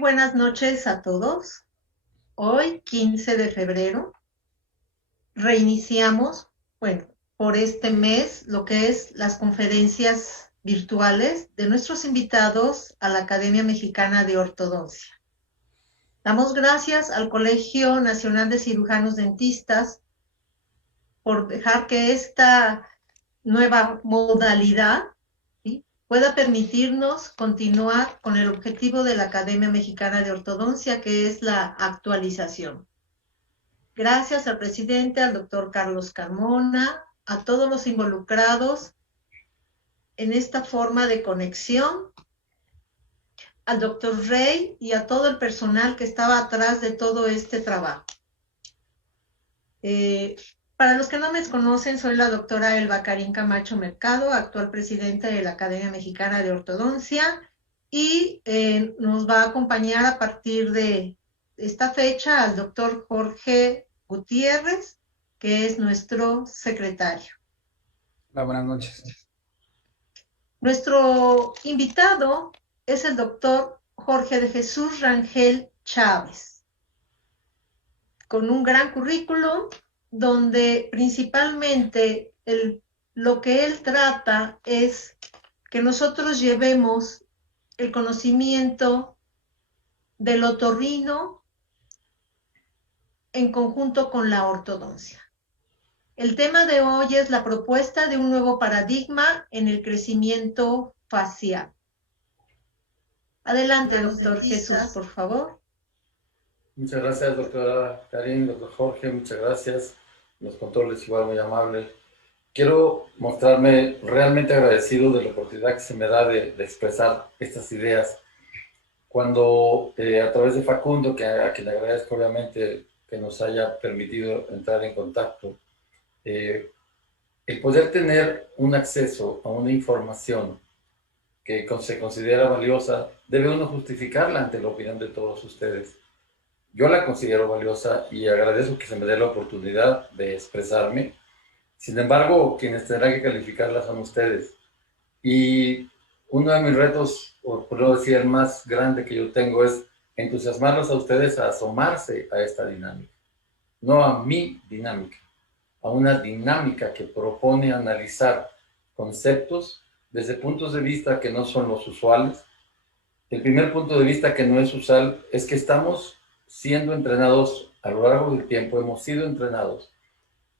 buenas noches a todos. Hoy, 15 de febrero, reiniciamos, bueno, por este mes, lo que es las conferencias virtuales de nuestros invitados a la Academia Mexicana de Ortodoncia. Damos gracias al Colegio Nacional de Cirujanos Dentistas por dejar que esta nueva modalidad, ¿sí?, pueda permitirnos continuar con el objetivo de la Academia Mexicana de Ortodoncia, que es la actualización. Gracias al presidente, al doctor Carlos Carmona, a todos los involucrados en esta forma de conexión, al doctor Rey y a todo el personal que estaba atrás de todo este trabajo. Para los que no me conocen, soy la doctora Elba Karin Camacho Mercado, actual presidenta de la Academia Mexicana de Ortodoncia, y nos va a acompañar a partir de esta fecha al doctor Jorge Gutiérrez, que es nuestro secretario. Hola, buenas noches. Nuestro invitado es el doctor Jorge de Jesús Rangel Chávez, con un gran currículum, donde principalmente lo que él trata es que nosotros llevemos el conocimiento del otorrino en conjunto con la ortodoncia. El tema de hoy es la propuesta de un nuevo paradigma en el crecimiento facial. Adelante, doctor Jesús, por favor. Muchas gracias, doctora Karin, doctor Jorge, muchas gracias. Los controles igual muy amables. Quiero mostrarme realmente agradecido de la oportunidad que se me da de expresar estas ideas. Cuando a través de Facundo, a quien le agradezco obviamente que nos haya permitido entrar en contacto, el poder tener un acceso a una información que se considera valiosa, debe uno justificarla ante la opinión de todos ustedes. Yo la considero valiosa y agradezco que se me dé la oportunidad de expresarme. Sin embargo, quienes tendrán que calificarla son ustedes. Y uno de mis retos, o por no decir el más grande que yo tengo, es entusiasmarlos a ustedes a asomarse a esta dinámica. No a mi dinámica, a una dinámica que propone analizar conceptos desde puntos de vista que no son los usuales. El primer punto de vista que no es usual es que estamos siendo entrenados a lo largo del tiempo, hemos sido entrenados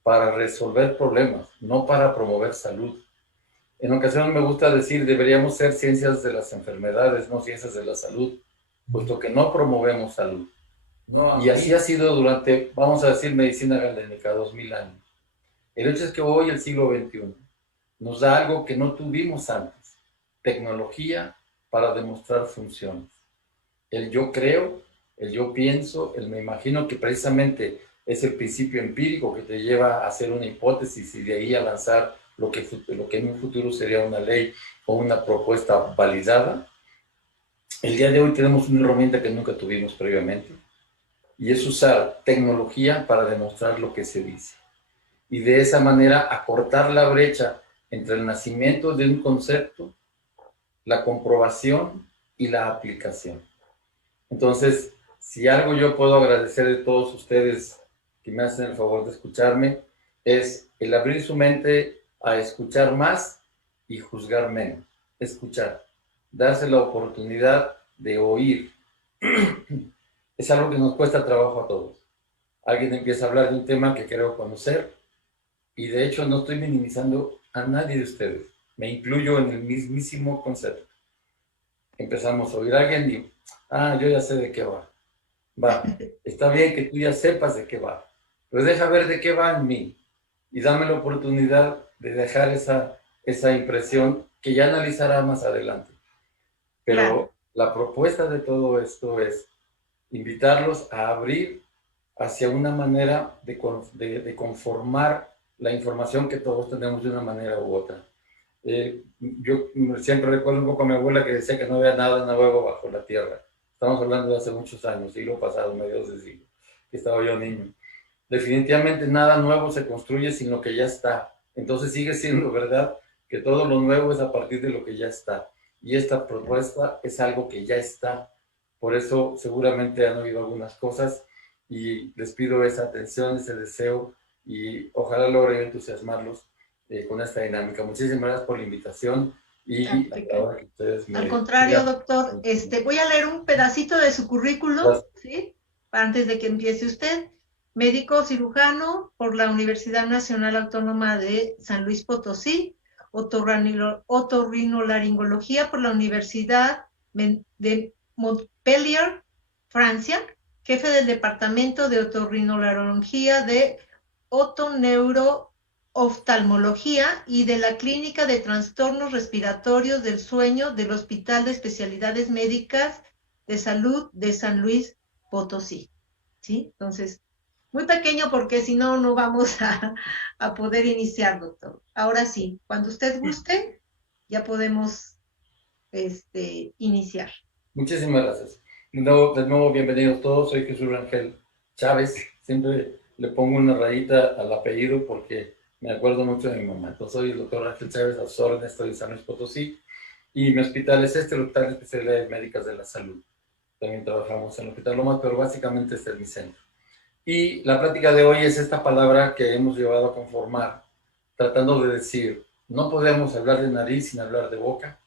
para resolver problemas, no para promover salud. En ocasiones me gusta decir, deberíamos ser ciencias de las enfermedades, no ciencias de la salud, puesto que no promovemos salud. Y así ha sido durante, vamos a decir, medicina galénica, 2000 años. El hecho es que hoy, el siglo XXI, nos da algo que no tuvimos antes: tecnología para demostrar funciones. El yo creo, el yo pienso, el me imagino, que precisamente es el principio empírico que te lleva a hacer una hipótesis y de ahí a lanzar lo que en un futuro sería una ley o una propuesta validada. El día de hoy tenemos una herramienta que nunca tuvimos previamente, y es usar tecnología para demostrar lo que se dice. Y de esa manera acortar la brecha entre el nacimiento de un concepto, la comprobación y la aplicación. Entonces, si algo yo puedo agradecer de todos ustedes que me hacen el favor de escucharme, es el abrir su mente a escuchar más y juzgar menos. Escuchar, darse la oportunidad de oír. Es algo que nos cuesta trabajo a todos. Alguien empieza a hablar de un tema que creo conocer, y de hecho no estoy minimizando a nadie de ustedes, me incluyo en el mismísimo concepto. Empezamos a oír a alguien y, yo ya sé de qué va. Está bien que tú ya sepas de qué va, pero deja ver de qué va en mí y dame la oportunidad de dejar esa impresión que ya analizará más adelante. Pero claro, la propuesta de todo esto es invitarlos a abrir hacia una manera de conformar la información que todos tenemos de una manera u otra. Yo siempre recuerdo un poco a mi abuela que decía que no había nada nuevo bajo la tierra. Estamos hablando de hace muchos años, siglo pasado, mediados del siglo, que estaba yo niño. Definitivamente nada nuevo se construye sin lo que ya está. Entonces sigue siendo verdad que todo lo nuevo es a partir de lo que ya está. Y esta propuesta es algo que ya está, Por eso seguramente han oído algunas cosas y les pido esa atención, ese deseo y ojalá logre entusiasmarlos con esta dinámica. Muchísimas gracias por la invitación y ahora que ustedes Al me contrario, digan. doctor, voy a leer un pedacito de su currículum, Gracias. ¿sí? Antes de que empiece usted. Médico cirujano por la Universidad Nacional Autónoma de San Luis Potosí, otorrinolaringología por la Universidad de Montpellier, Francia, jefe del Departamento de Otorrinolaringología de Otoneurooftalmología y de la Clínica de Trastornos Respiratorios del Sueño del Hospital de Especialidades Médicas de Salud de San Luis Potosí. ¿Sí? Entonces, muy pequeño porque si no, no vamos a poder iniciar, doctor. Ahora sí, cuando usted guste, ya podemos iniciar. Muchísimas gracias. De nuevo, bienvenidos todos. Soy Jesús Rangel Chávez. Siempre le pongo una rayita al apellido porque me acuerdo mucho de mi mamá. Entonces, soy el doctor Rangel Chávez, a sus órdenes, estoy en San Luis Potosí. Y mi hospital es el Hospital de Especialidades Médicas de la Salud. También trabajamos en el Hospital Lomas, pero básicamente este es mi centro. Y la plática de hoy es esta palabra que hemos llevado a conformar, tratando de decir, no podemos hablar de nariz sin hablar de boca,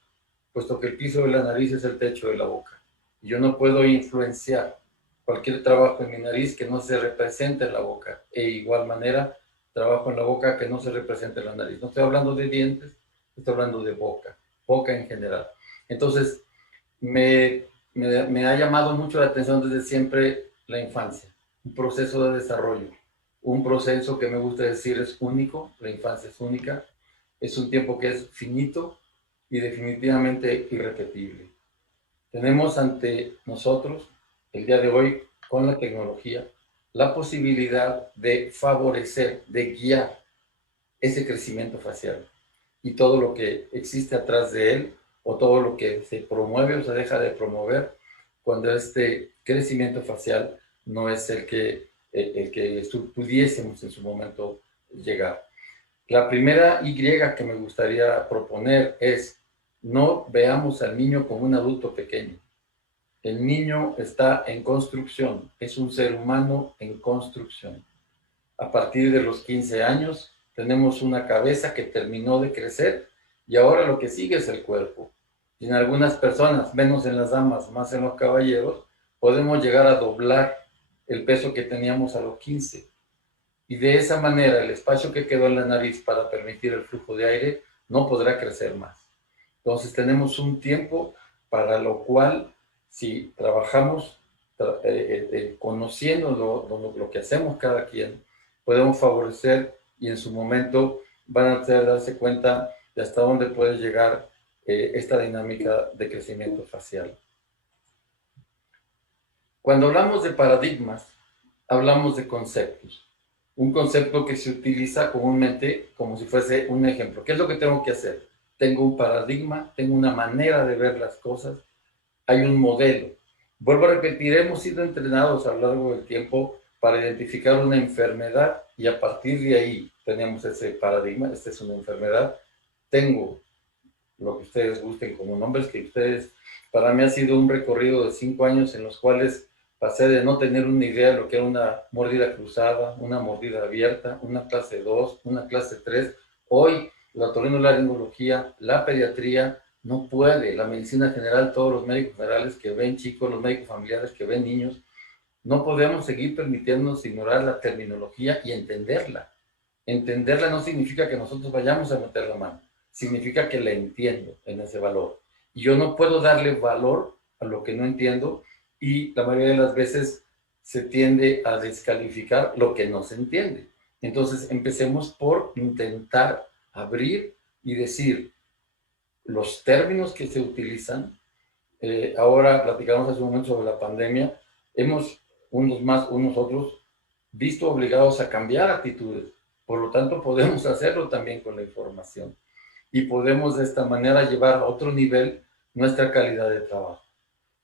puesto que el piso de la nariz es el techo de la boca. Y yo no puedo influenciar cualquier trabajo en mi nariz que no se represente en la boca. E igual manera, trabajo en la boca que no se represente en la nariz. No estoy hablando de dientes, estoy hablando de boca, boca en general. Entonces, me ha llamado mucho la atención desde siempre la infancia, un proceso de desarrollo, un proceso que me gusta decir es único, la infancia es única, es un tiempo que es finito y definitivamente irrepetible. Tenemos ante nosotros, el día de hoy, con la tecnología, la posibilidad de favorecer, de guiar ese crecimiento facial y todo lo que existe atrás de él o todo lo que se promueve o se deja de promover cuando este crecimiento facial no es el que pudiésemos en su momento llegar. La primera Y que me gustaría proponer es no veamos al niño como un adulto pequeño. El niño está en construcción, es un ser humano en construcción. A partir de los 15 años tenemos una cabeza que terminó de crecer y ahora lo que sigue es el cuerpo. Y en algunas personas, menos en las damas, más en los caballeros, podemos llegar a doblar el peso que teníamos a los 15. Y de esa manera el espacio que quedó en la nariz para permitir el flujo de aire no podrá crecer más. Entonces tenemos un tiempo para lo cual, si trabajamos conociendo lo que hacemos cada quien, podemos favorecer y en su momento van a darse cuenta de hasta dónde puede llegar esta dinámica de crecimiento facial. Cuando hablamos de paradigmas, hablamos de conceptos. Un concepto que se utiliza comúnmente como si fuese un ejemplo. ¿Qué es lo que tengo que hacer? Tengo un paradigma, tengo una manera de ver las cosas, hay un modelo. Vuelvo a repetir, hemos sido entrenados a lo largo del tiempo para identificar una enfermedad y a partir de ahí tenemos ese paradigma, esta es una enfermedad, tengo lo que ustedes gusten como nombres, que ustedes, para mí ha sido un recorrido de 5 años en los cuales pasé de no tener una idea de lo que era una mordida cruzada, una mordida abierta, una clase 2, una clase 3. Hoy la otorrinolaringología, la pediatría, no puede, la medicina general, todos los médicos generales que ven chicos, los médicos familiares que ven niños, no podemos seguir permitiéndonos ignorar la terminología y entenderla. Entenderla no significa que nosotros vayamos a meter la mano, significa que la entiendo en ese valor. Y yo no puedo darle valor a lo que no entiendo y la mayoría de las veces se tiende a descalificar lo que no se entiende. Entonces empecemos por intentar abrir y decir los términos que se utilizan. Ahora platicamos hace un momento sobre la pandemia, hemos unos más, unos otros, visto obligados a cambiar actitudes. Por lo tanto, podemos hacerlo también con la información y podemos de esta manera llevar a otro nivel nuestra calidad de trabajo.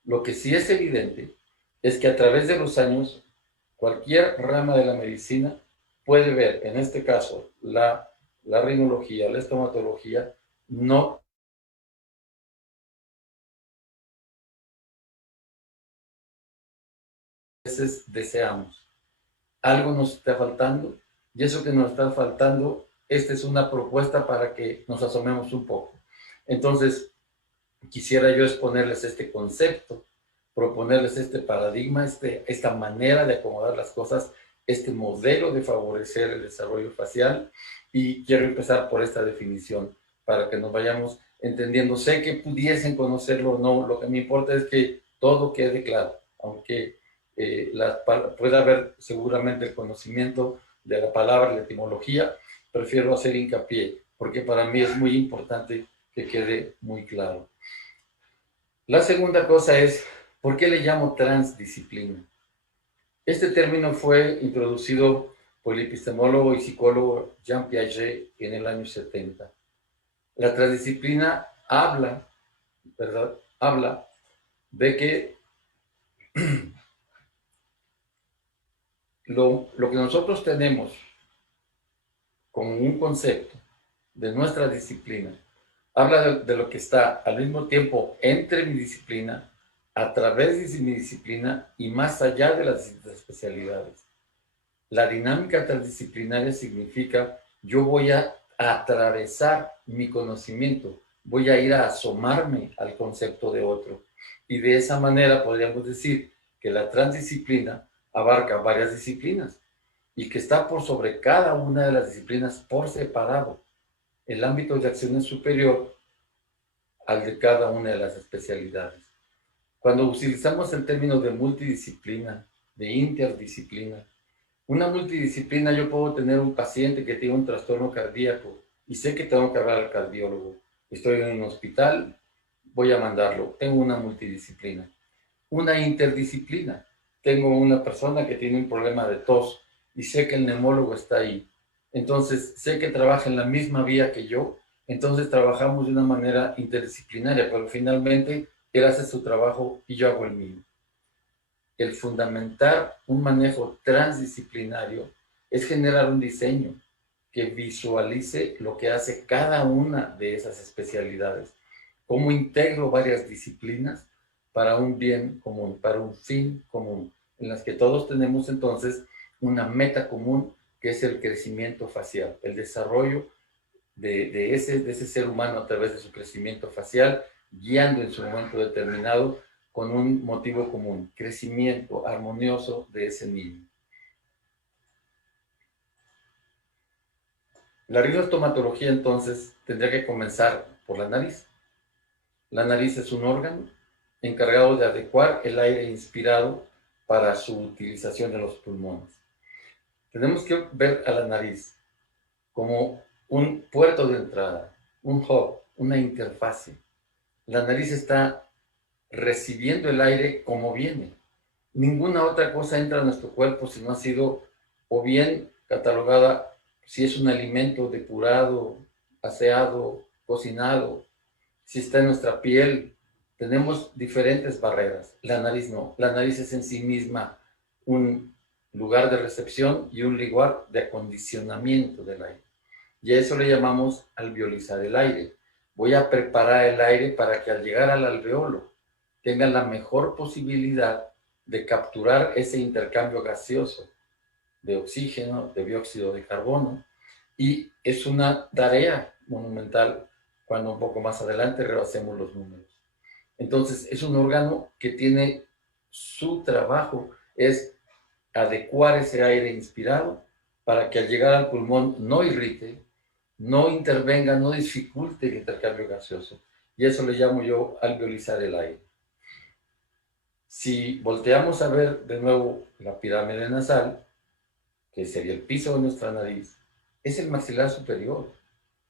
Lo que sí es evidente es que a través de los años, cualquier rama de la medicina puede ver, en este caso, la rinología, la estomatología, no veces deseamos. Algo nos está faltando y eso que nos está faltando, esta es una propuesta para que nos asomemos un poco. Entonces, quisiera yo exponerles este concepto, proponerles este paradigma, esta manera de acomodar las cosas, este modelo de favorecer el desarrollo facial, y quiero empezar por esta definición para que nos vayamos entendiendo. Sé que pudiesen conocerlo o no, lo que me importa es que todo quede claro, aunque pueda haber seguramente el conocimiento de la palabra, la etimología, prefiero hacer hincapié, porque para mí es muy importante que quede muy claro. La segunda cosa es, ¿por qué le llamo transdisciplina? Este término fue introducido por el epistemólogo y psicólogo Jean Piaget en el año 70. La transdisciplina habla, ¿verdad? Habla de que lo que nosotros tenemos como un concepto de nuestra disciplina, habla de lo que está al mismo tiempo entre mi disciplina, a través de mi disciplina y más allá de las distintas especialidades. La dinámica transdisciplinaria significa yo voy a atravesar mi conocimiento, voy a ir a asomarme al concepto de otro. Y de esa manera podríamos decir que la transdisciplina abarca varias disciplinas y que está por sobre cada una de las disciplinas por separado. El ámbito de acción es superior al de cada una de las especialidades. Cuando utilizamos el término de multidisciplina, de interdisciplina, una multidisciplina, yo puedo tener un paciente que tiene un trastorno cardíaco y sé que tengo que hablar al cardiólogo. Estoy en un hospital, voy a mandarlo. Tengo una multidisciplina. Una interdisciplina. Tengo una persona que tiene un problema de tos y sé que el neumólogo está ahí. Entonces, sé que trabaja en la misma vía que yo. Entonces, trabajamos de una manera interdisciplinaria, pero finalmente él hace su trabajo y yo hago el mío. El fundamentar un manejo transdisciplinario es generar un diseño que visualice lo que hace cada una de esas especialidades. Cómo integro varias disciplinas para un bien común, para un fin común, en las que todos tenemos entonces una meta común, que es el crecimiento facial, el desarrollo de ese ser humano a través de su crecimiento facial, guiando en su momento determinado con un motivo común, crecimiento armonioso de ese niño. La rindostomatología entonces tendría que comenzar por la nariz. La nariz es un órgano encargado de adecuar el aire inspirado para su utilización en los pulmones. Tenemos que ver a la nariz como un puerto de entrada, un hub, una interfase. La nariz está recibiendo el aire como viene. Ninguna otra cosa entra a nuestro cuerpo si no ha sido o bien catalogada, si es un alimento depurado, aseado, cocinado, si está en nuestra piel. Tenemos diferentes barreras. La nariz no. La nariz es en sí misma un lugar de recepción y un lugar de acondicionamiento del aire. Y a eso le llamamos alveolizar el aire. Voy a preparar el aire para que al llegar al alveolo tenga la mejor posibilidad de capturar ese intercambio gaseoso de oxígeno, de dióxido de carbono, y es una tarea monumental cuando un poco más adelante rebasemos los números. Entonces, es un órgano que tiene su trabajo, es adecuar ese aire inspirado para que al llegar al pulmón no irrite, no intervenga, no dificulte el intercambio gaseoso. Y eso le llamo yo alveolizar el aire. Si volteamos a ver de nuevo la pirámide nasal, que sería el piso de nuestra nariz, es el maxilar superior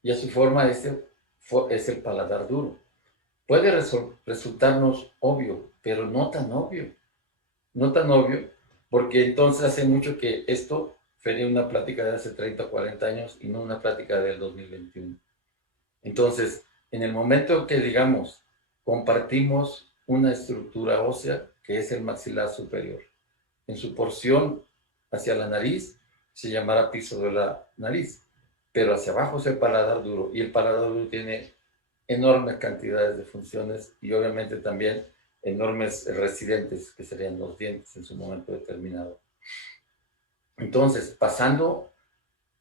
y a su forma es el paladar duro. Puede resultarnos obvio, pero no tan obvio. No tan obvio, porque entonces hace mucho que esto sería una plática de hace 30 o 40 años y no una plática del 2021. Entonces, en el momento que digamos, compartimos una estructura ósea que es el maxilar superior, en su porción hacia la nariz se llamará piso de la nariz, pero hacia abajo es el paladar duro, y el paladar duro tiene enormes cantidades de funciones y obviamente también enormes residentes, que serían los dientes en su momento determinado. Entonces, pasando,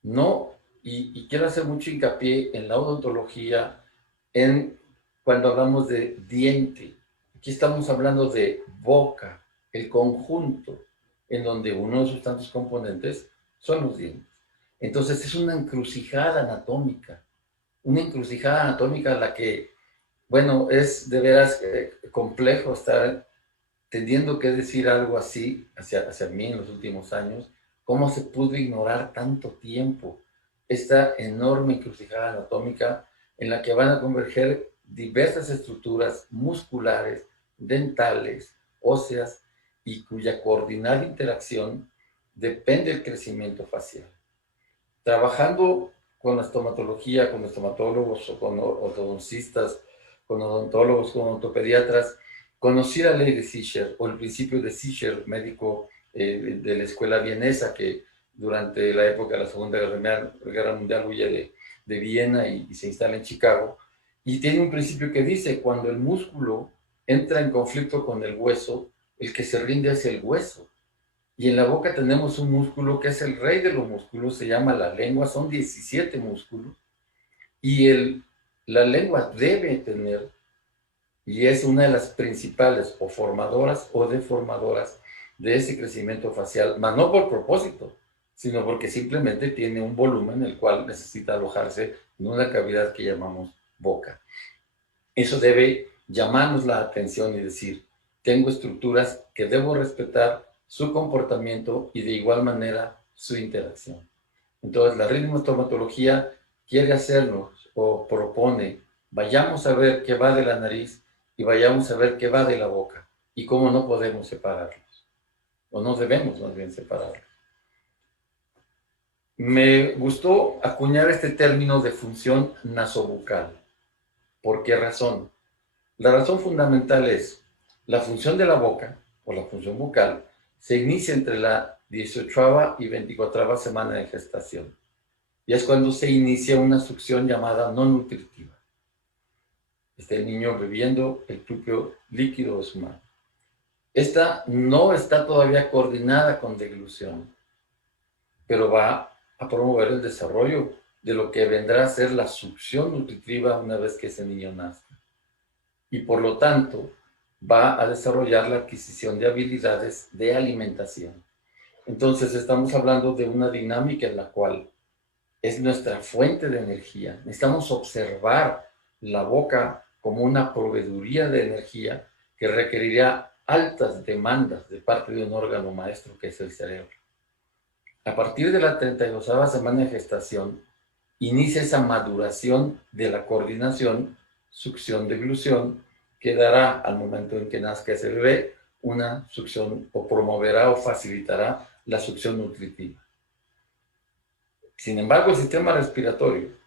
no, y quiero hacer mucho hincapié en la odontología, cuando hablamos de diente. Aquí estamos hablando de boca, el conjunto, en donde uno de sus tantos componentes son los dientes. Entonces es una encrucijada anatómica a la que, bueno, es de veras complejo estar teniendo que decir algo así hacia mí en los últimos años. ¿Cómo se pudo ignorar tanto tiempo esta enorme encrucijada anatómica en la que van a converger diversas estructuras musculares, dentales, óseas, y cuya coordinada interacción depende del crecimiento facial? Trabajando con la estomatología, con estomatólogos o con ortodoncistas, con odontólogos, con odontopediatras, conocí la ley de Sicher o el principio de Sicher, médico de la escuela vienesa, que durante la época de la Segunda Guerra Mundial huye de Viena y se instala en Chicago. Y tiene un principio que dice: cuando el músculo entra en conflicto con el hueso, el que se rinde es el hueso. Y en la boca tenemos un músculo que es el rey de los músculos, se llama la lengua, son 17 músculos, y la lengua debe tener, y es una de las principales o formadoras o deformadoras de ese crecimiento facial, mas no por propósito, sino porque simplemente tiene un volumen el cual necesita alojarse en una cavidad que llamamos boca. Eso debe llamarnos la atención y decir: tengo estructuras que debo respetar su comportamiento y de igual manera su interacción. Entonces la ritmoestomatología quiere hacernos o propone: vayamos a ver qué va de la nariz y vayamos a ver qué va de la boca y cómo no podemos separarlos, o no debemos más bien separarlos. Me gustó acuñar este término de función nasobucal. ¿Por qué razón? La razón fundamental es: la función de la boca, o la función bucal, se inicia entre la 18ª y 24ª semana de gestación. Y es cuando se inicia una succión llamada no nutritiva. Está el niño bebiendo el propio líquido de su mano. Esta no está todavía coordinada con deglución, pero va a promover el desarrollo de lo que vendrá a ser la succión nutritiva una vez que ese niño nazca. Y por lo tanto va a desarrollar la adquisición de habilidades de alimentación. Entonces estamos hablando de una dinámica en la cual es nuestra fuente de energía. Necesitamos observar la boca como una proveeduría de energía que requeriría altas demandas de parte de un órgano maestro que es el cerebro. A partir de la 32ª semana de gestación, inicia esa maduración de la coordinación, succión-deglución, que dará al momento en que nazca ese bebé una succión, o promoverá o facilitará la succión nutritiva. Sin embargo, el sistema respiratorio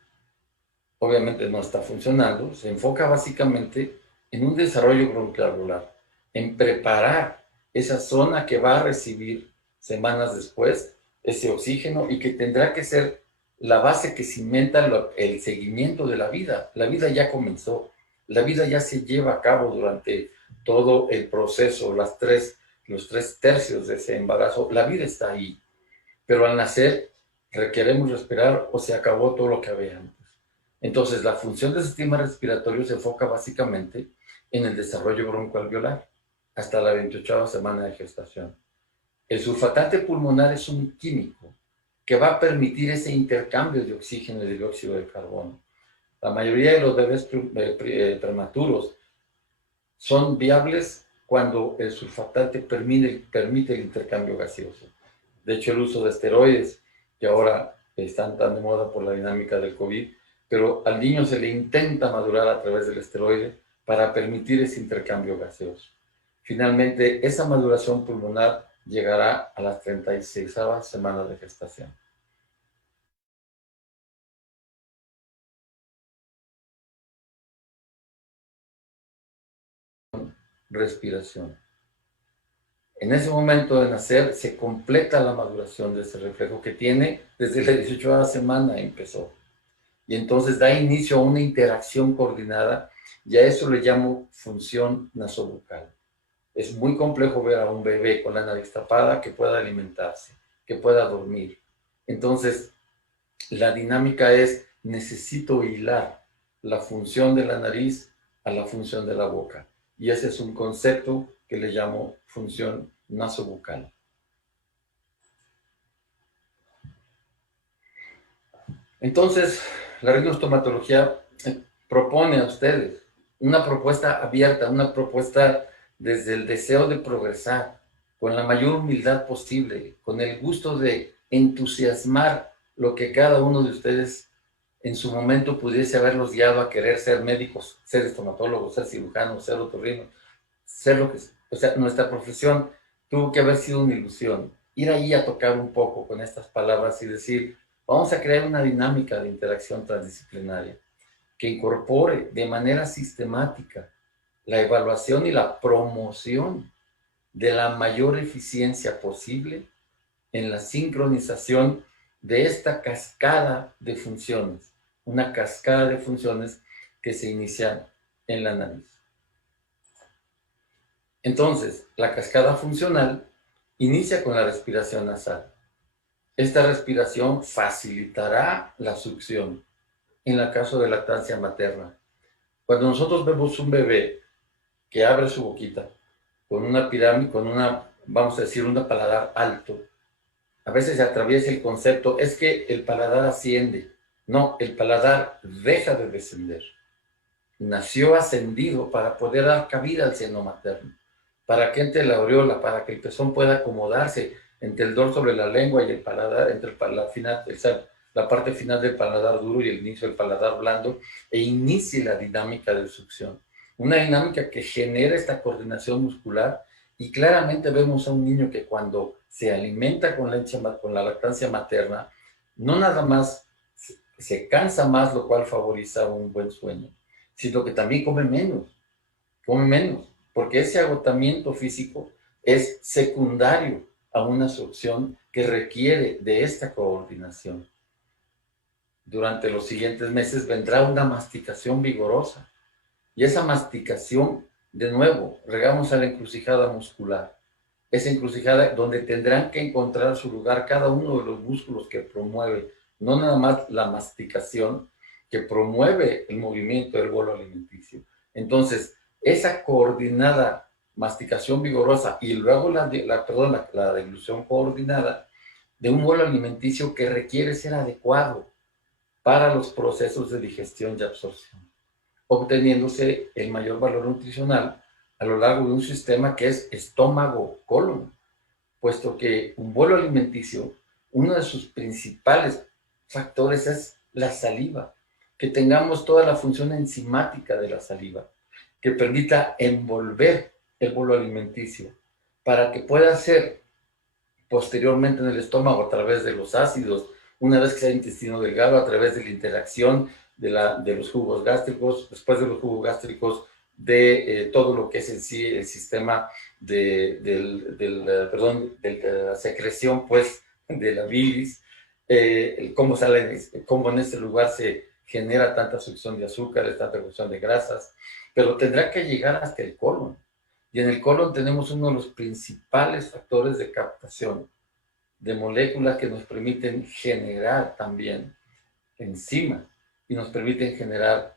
obviamente no está funcionando, se enfoca básicamente en un desarrollo bronquialveolar, en preparar esa zona que va a recibir semanas después ese oxígeno y que tendrá que ser la base que cimenta el seguimiento de la vida. La vida ya comenzó, la vida ya se lleva a cabo durante todo el proceso, los 3 tercios de ese embarazo, la vida está ahí, pero al nacer requeremos respirar o se acabó todo lo que había antes. Entonces, la función del sistema respiratorio se enfoca básicamente en el desarrollo broncoalveolar hasta la 28ª semana de gestación. El surfactante pulmonar es un químico que va a permitir ese intercambio de oxígeno y de dióxido de carbono. La mayoría de los bebés prematuros son viables cuando el surfactante permite el intercambio gaseoso. De hecho, el uso de esteroides, que ahora están tan de moda por la dinámica del COVID, pero al niño se le intenta madurar a través del esteroide para permitir ese intercambio gaseoso. Finalmente, esa maduración pulmonar llegará a las 36ª semana de gestación. Respiración. En ese momento de nacer se completa la maduración de ese reflejo que tiene desde la 18ª semana empezó. Y entonces da inicio a una interacción coordinada, y a eso le llamo función nasobucal. Es muy complejo ver a un bebé con la nariz tapada que pueda alimentarse, que pueda dormir. Entonces, la dinámica es, necesito hilar la función de la nariz a la función de la boca. Y ese es un concepto que le llamo función nasobucal. Entonces, la rinostomatología propone a ustedes una propuesta abierta, una propuesta desde el deseo de progresar, con la mayor humildad posible, con el gusto de entusiasmar lo que cada uno de ustedes en su momento pudiese haberlos guiado a querer ser médicos, ser estomatólogos, ser cirujanos, ser otorrinos, ser lo que sea. O sea, nuestra profesión tuvo que haber sido una ilusión. Ir ahí a tocar un poco con estas palabras y decir, vamos a crear una dinámica de interacción transdisciplinaria que incorpore de manera sistemática la evaluación y la promoción de la mayor eficiencia posible en la sincronización de esta cascada de funciones, una cascada de funciones que se inicia en la nariz. Entonces, la cascada funcional inicia con la respiración nasal. Esta respiración facilitará la succión en el caso de lactancia materna. Cuando nosotros vemos un bebé que abre su boquita con una pirámide, con una, vamos a decir, un paladar alto, a veces se atraviesa el concepto, es que el paladar asciende. No, el paladar deja de descender. Nació ascendido para poder dar cabida al seno materno, para que entre la aureola, para que el pezón pueda acomodarse entre el dorso sobre la lengua y el paladar, entre la parte final del paladar duro y el inicio del paladar blando, e inicie la dinámica de succión. Una dinámica que genera esta coordinación muscular, y claramente vemos a un niño que cuando se alimenta con la lactancia materna, no nada más se cansa más, lo cual favoriza un buen sueño, sino que también come menos, porque ese agotamiento físico es secundario a una succión que requiere de esta coordinación. Durante los siguientes meses vendrá una masticación vigorosa, y esa masticación, de nuevo, regamos a la encrucijada muscular, esa encrucijada donde tendrán que encontrar su lugar cada uno de los músculos que promueve, no nada más la masticación, que promueve el movimiento del bolo alimenticio. Entonces, esa coordinada masticación vigorosa y luego la deglución coordinada de un bolo alimenticio que requiere ser adecuado para los procesos de digestión y absorción, obteniéndose el mayor valor nutricional a lo largo de un sistema que es estómago-colon, puesto que un bolo alimenticio, uno de sus principales factores es la saliva, que tengamos toda la función enzimática de la saliva, que permita envolver el bolo alimenticio, para que pueda ser posteriormente en el estómago a través de los ácidos, una vez que sea intestino delgado, a través de la interacción de los jugos gástricos, después de los jugos gástricos, de todo lo que es en sí el sistema de la secreción, pues, de la bilis, cómo en ese lugar se genera tanta succión de azúcares, tanta succión de grasas, pero tendrá que llegar hasta el colon. Y en el colon tenemos uno de los principales factores de captación de moléculas que nos permiten generar también enzimas y nos permiten generar.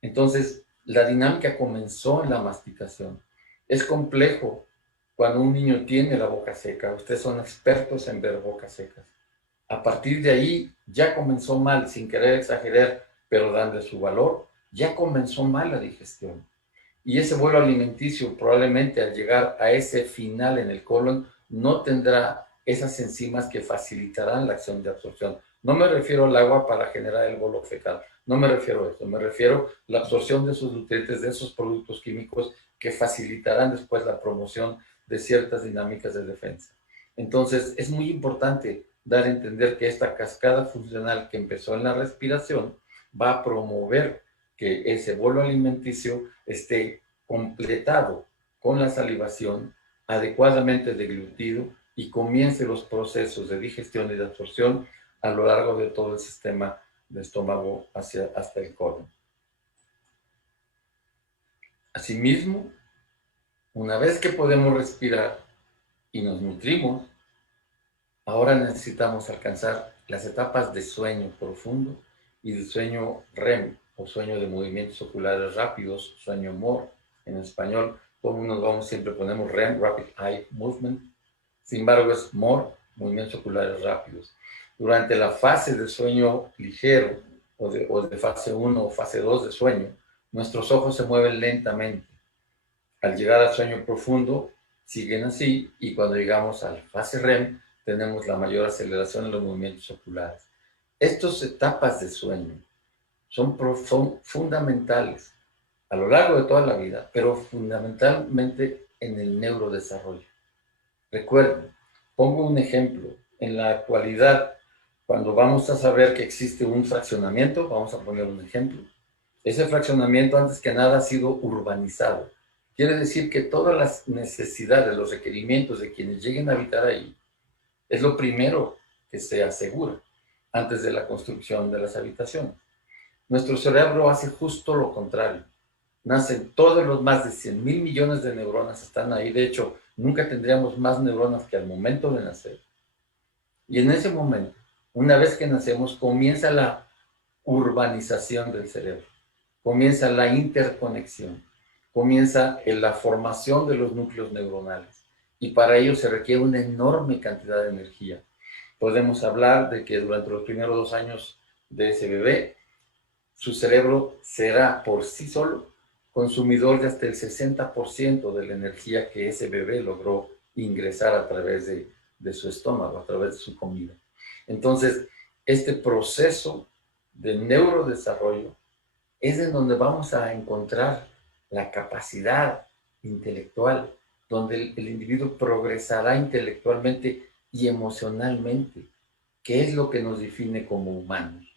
Entonces, la dinámica comenzó en la masticación. Es complejo cuando un niño tiene la boca seca. Ustedes son expertos en ver bocas secas. A partir de ahí ya comenzó mal, sin querer exagerar, pero dando su valor, ya comenzó mal la digestión. Y ese vuelo alimenticio probablemente al llegar a ese final en el colon no tendrá esas enzimas que facilitarán la acción de absorción. No me refiero al agua para generar el bolo fecal, no me refiero a esto, me refiero a la absorción de esos nutrientes, de esos productos químicos que facilitarán después la promoción de ciertas dinámicas de defensa. Entonces, es muy importante dar a entender que esta cascada funcional que empezó en la respiración va a promover que ese bolo alimenticio esté completado con la salivación, adecuadamente deglutido y comience los procesos de digestión y de absorción a lo largo de todo el sistema de estómago hasta el colon. Asimismo, una vez que podemos respirar y nos nutrimos, ahora necesitamos alcanzar las etapas de sueño profundo y de sueño REM, o sueño de movimientos oculares rápidos, sueño MOR en español. Como nos vamos, siempre ponemos REM, Rapid Eye Movement. Sin embargo, es MOR, movimientos oculares rápidos. Durante la fase de sueño ligero, o de fase 1 o fase 2 de sueño, nuestros ojos se mueven lentamente. Al llegar al sueño profundo, siguen así, y cuando llegamos a la fase REM, tenemos la mayor aceleración en los movimientos oculares. Estas etapas de sueño son fundamentales a lo largo de toda la vida, pero fundamentalmente en el neurodesarrollo. Recuerden, pongo un ejemplo. En la actualidad, cuando vamos a saber que existe un fraccionamiento, vamos a poner un ejemplo. Ese fraccionamiento, antes que nada, ha sido urbanizado. Quiere decir que todas las necesidades, los requerimientos de quienes lleguen a habitar ahí, es lo primero que se asegura antes de la construcción de las habitaciones. Nuestro cerebro hace justo lo contrario. Nacen todos los más de 100,000 millones de neuronas, están ahí. De hecho, nunca tendríamos más neuronas que al momento de nacer. Y en ese momento, una vez que nacemos, comienza la urbanización del cerebro, comienza la interconexión, comienza la formación de los núcleos neuronales. Y para ello se requiere una enorme cantidad de energía. Podemos hablar de que durante los primeros 2 años de ese bebé, su cerebro será por sí solo consumidor de hasta el 60% de la energía que ese bebé logró ingresar a través de su estómago, a través de su comida. Entonces, este proceso de neurodesarrollo es en donde vamos a encontrar la capacidad intelectual, donde el individuo progresará intelectualmente y emocionalmente, que es lo que nos define como humanos.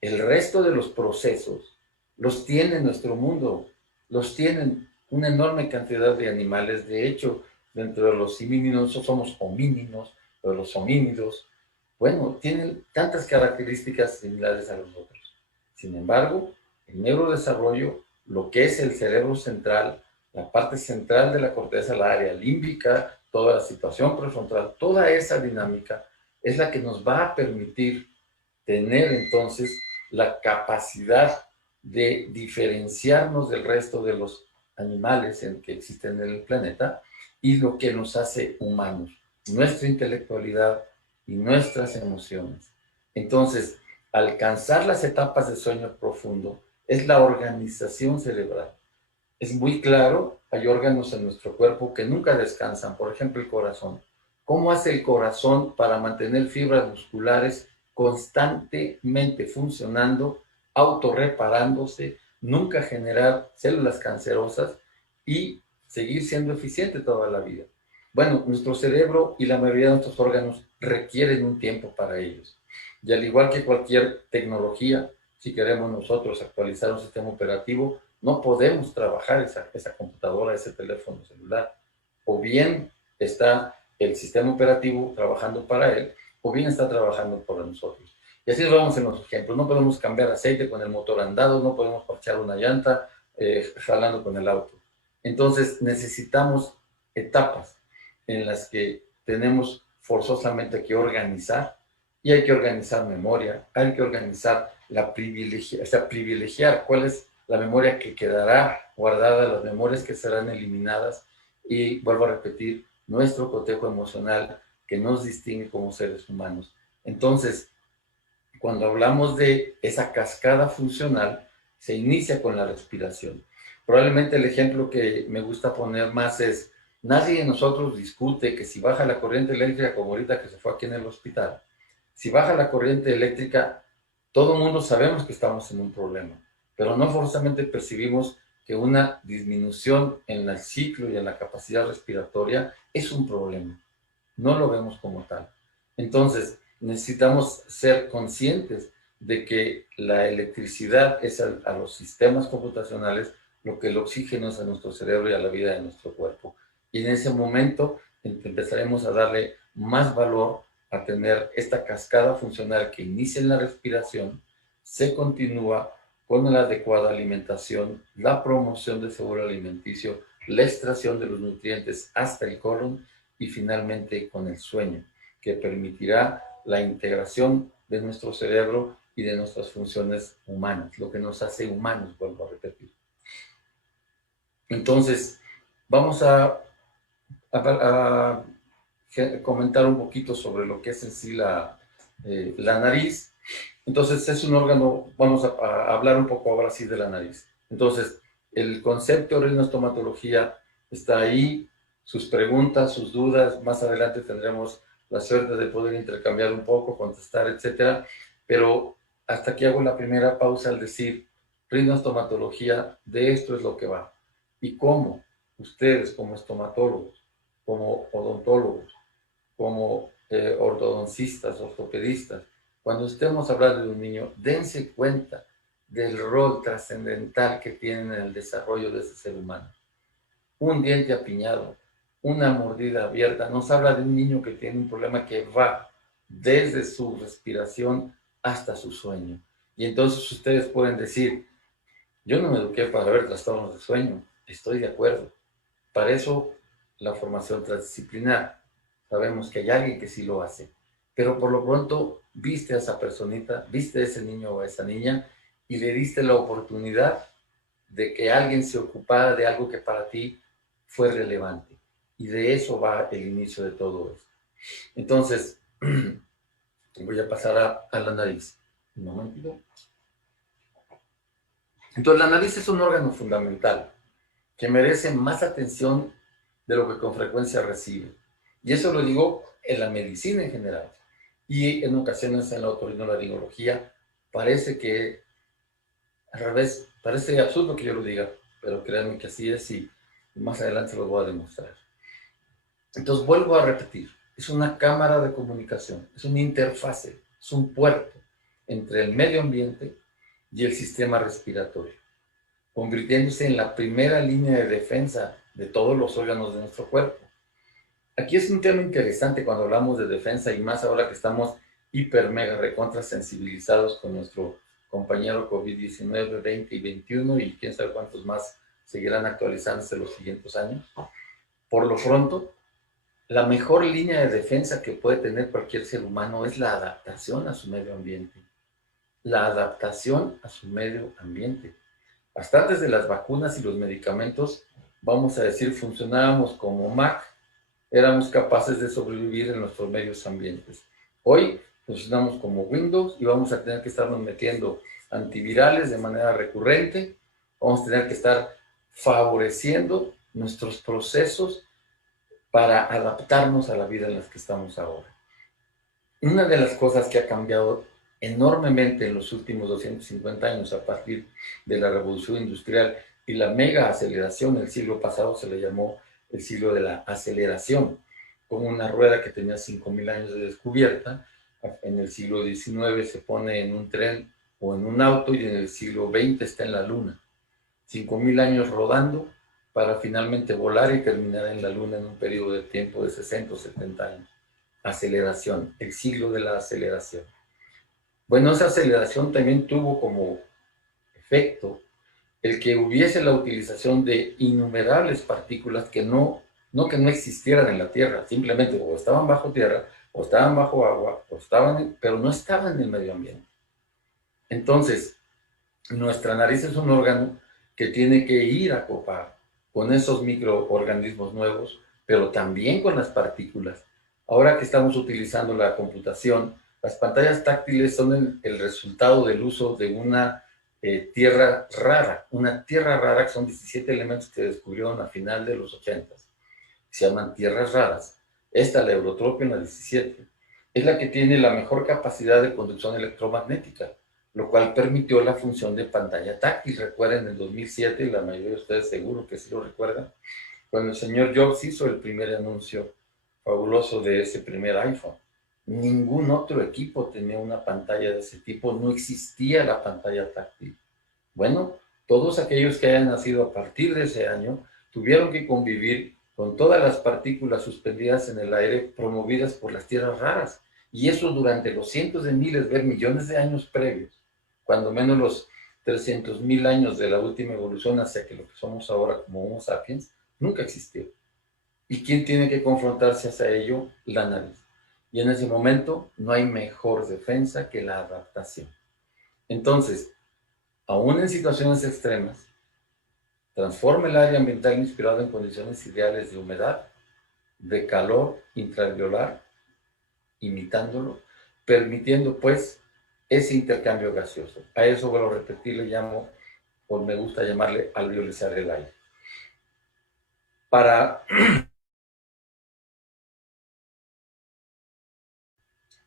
El resto de los procesos los tiene nuestro mundo, los tienen una enorme cantidad de animales. De hecho, dentro de los homínidos, nosotros somos homínidos, pero los homínidos, bueno, tienen tantas características similares a los otros. Sin embargo, el neurodesarrollo, lo que es el cerebro central, la parte central de la corteza, la área límbica, toda la situación prefrontal, toda esa dinámica es la que nos va a permitir tener entonces la capacidad de diferenciarnos del resto de los animales que existen en el planeta y lo que nos hace humanos, nuestra intelectualidad y nuestras emociones. Entonces, alcanzar las etapas de sueño profundo es la organización cerebral. Es muy claro, hay órganos en nuestro cuerpo que nunca descansan, por ejemplo el corazón. ¿Cómo hace el corazón para mantener fibras musculares constantemente funcionando, autorreparándose, nunca generar células cancerosas y seguir siendo eficiente toda la vida? Bueno, nuestro cerebro y la mayoría de nuestros órganos requieren un tiempo para ellos. Y al igual que cualquier tecnología, si queremos nosotros actualizar un sistema operativo, no podemos trabajar esa computadora, ese teléfono celular. O bien está el sistema operativo trabajando para él, o bien está trabajando por nosotros. Y así vamos en los ejemplos. No podemos cambiar aceite con el motor andado, no podemos parchar una llanta jalando con el auto. Entonces necesitamos etapas en las que tenemos forzosamente que organizar, y hay que organizar memoria, hay que organizar privilegiar cuál es la memoria que quedará guardada, las memorias que serán eliminadas, y vuelvo a repetir, nuestro cotejo emocional que nos distingue como seres humanos. Entonces, cuando hablamos de esa cascada funcional, se inicia con la respiración. Probablemente el ejemplo que me gusta poner más es, nadie de nosotros discute que si baja la corriente eléctrica, como ahorita que se fue aquí en el hospital, si baja la corriente eléctrica, todo el mundo sabemos que estamos en un problema, pero no forzosamente percibimos que una disminución en el ciclo y en la capacidad respiratoria es un problema. No lo vemos como tal. Entonces, necesitamos ser conscientes de que la electricidad es a los sistemas computacionales lo que el oxígeno es a nuestro cerebro y a la vida de nuestro cuerpo. Y en ese momento empezaremos a darle más valor a tener esta cascada funcional que inicia en la respiración, se continúa con la adecuada alimentación, la promoción de seguro alimenticio, la extracción de los nutrientes hasta el colon y finalmente con el sueño, que permitirá la integración de nuestro cerebro y de nuestras funciones humanas, lo que nos hace humanos, vuelvo a repetir. Entonces, vamos a comentar un poquito sobre lo que es en sí la nariz. Entonces, es un órgano, vamos a hablar un poco ahora sí de la nariz. Entonces, el concepto de rinoestomatología está ahí, sus preguntas, sus dudas, más adelante tendremos la suerte de poder intercambiar un poco, contestar, etcétera. Pero hasta aquí hago la primera pausa al decir, rinoestomatología, de esto es lo que va. ¿Y cómo? Ustedes como estomatólogos, como odontólogos, como ortodoncistas, ortopedistas, cuando estemos hablando de un niño, dense cuenta del rol trascendental que tienen en el desarrollo de ese ser humano. Un diente apiñado, una mordida abierta, nos habla de un niño que tiene un problema que va desde su respiración hasta su sueño. Y entonces ustedes pueden decir, yo no me eduqué para ver trastornos de sueño, estoy de acuerdo. Para eso la formación transdisciplinar. Sabemos que hay alguien que sí lo hace. Pero por lo pronto viste a esa personita, viste a ese niño o a esa niña y le diste la oportunidad de que alguien se ocupara de algo que para ti fue relevante. Y de eso va el inicio de todo esto. Entonces, voy a pasar a la nariz. Un momentito. Entonces, la nariz es un órgano fundamental que merece más atención de lo que con frecuencia recibe. Y eso lo digo en la medicina en general. Y en ocasiones en la otorrinolaringología parece que, al revés, parece absurdo que yo lo diga, pero créanme que así es y más adelante lo voy a demostrar. Entonces vuelvo a repetir, es una cámara de comunicación, es una interfase, es un puerto entre el medio ambiente y el sistema respiratorio, convirtiéndose en la primera línea de defensa de todos los órganos de nuestro cuerpo. Aquí es un tema interesante cuando hablamos de defensa y más ahora que estamos hiper, mega, recontra sensibilizados con nuestro compañero COVID-19, 20 y 21 y quién sabe cuántos más seguirán actualizándose los siguientes años. Por lo pronto, la mejor línea de defensa que puede tener cualquier ser humano es la adaptación a su medio ambiente. La adaptación a su medio ambiente. Hasta antes de las vacunas y los medicamentos, vamos a decir, funcionábamos como Mac, éramos capaces de sobrevivir en nuestros medios ambientes. Hoy funcionamos como Windows y vamos a tener que estarnos metiendo antivirales de manera recurrente, vamos a tener que estar favoreciendo nuestros procesos para adaptarnos a la vida en la que estamos ahora. Una de las cosas que ha cambiado enormemente en los últimos 250 años a partir de la revolución industrial y la mega aceleración, el siglo pasado se le llamó el siglo de la aceleración, como una rueda que tenía 5.000 años de descubierta, en el siglo XIX se pone en un tren o en un auto y en el siglo XX está en la luna. 5.000 años rodando para finalmente volar y terminar en la luna en un periodo de tiempo de 60 o 70 años. Aceleración, el siglo de la aceleración. Bueno, esa aceleración también tuvo como efecto el que hubiese la utilización de innumerables partículas que no existieran en la Tierra, simplemente o estaban bajo tierra, o estaban bajo agua, pero no estaban en el medio ambiente. Entonces, nuestra nariz es un órgano que tiene que ir a copar con esos microorganismos nuevos, pero también con las partículas. Ahora que estamos utilizando la computación, las pantallas táctiles son el resultado del uso de una tierra rara que son 17 elementos que descubrieron a final de los 80. Se llaman tierras raras. Esta, la Eurotropium, la 17, es la que tiene la mejor capacidad de conducción electromagnética, lo cual permitió la función de pantalla táctil. Recuerden, en el 2007, la mayoría de ustedes seguro que sí lo recuerdan, cuando el señor Jobs hizo el primer anuncio fabuloso de ese primer iPhone. Ningún otro equipo tenía una pantalla de ese tipo, no existía la pantalla táctil. Bueno, todos aquellos que hayan nacido a partir de ese año tuvieron que convivir con todas las partículas suspendidas en el aire promovidas por las tierras raras. Y eso durante los cientos de miles, millones de años previos, cuando menos los 300.000 años de la última evolución hacia que lo que somos ahora como Homo sapiens, nunca existió. ¿Y quién tiene que confrontarse hacia ello? La nariz. Y en ese momento no hay mejor defensa que la adaptación. Entonces, aún en situaciones extremas, transforma el área ambiental inspirado en condiciones ideales de humedad, de calor intraalveolar, imitándolo, permitiendo pues ese intercambio gaseoso. A eso, vuelvo a repetir, le llamo, o me gusta llamarle alveolizar el aire. Para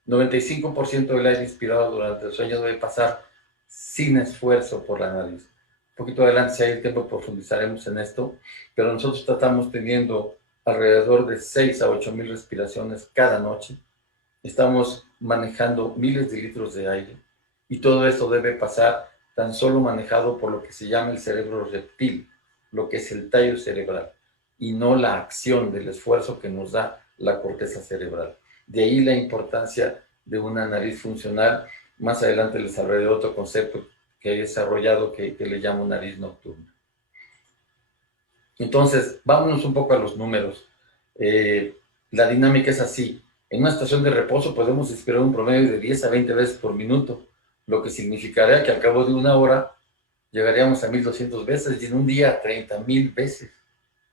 95% del aire inspirado durante el sueño debe pasar sin esfuerzo por la nariz. Un poquito adelante, si hay el tiempo, profundizaremos en esto, pero nosotros tratamos teniendo alrededor de 6 a 8 mil respiraciones cada noche. Estamos manejando miles de litros de aire y todo esto debe pasar tan solo manejado por lo que se llama el cerebro reptil, lo que es el tallo cerebral, y no la acción del esfuerzo que nos da la corteza cerebral. De ahí la importancia de una nariz funcional. Más adelante les hablaré de otro concepto que he desarrollado que le llamo nariz nocturna. Entonces, vámonos un poco a los números. La dinámica es así. En una estación de reposo podemos inspirar un promedio de 10 a 20 veces por minuto, lo que significaría que al cabo de una hora llegaríamos a 1,200 veces y en un día a 30,000 veces.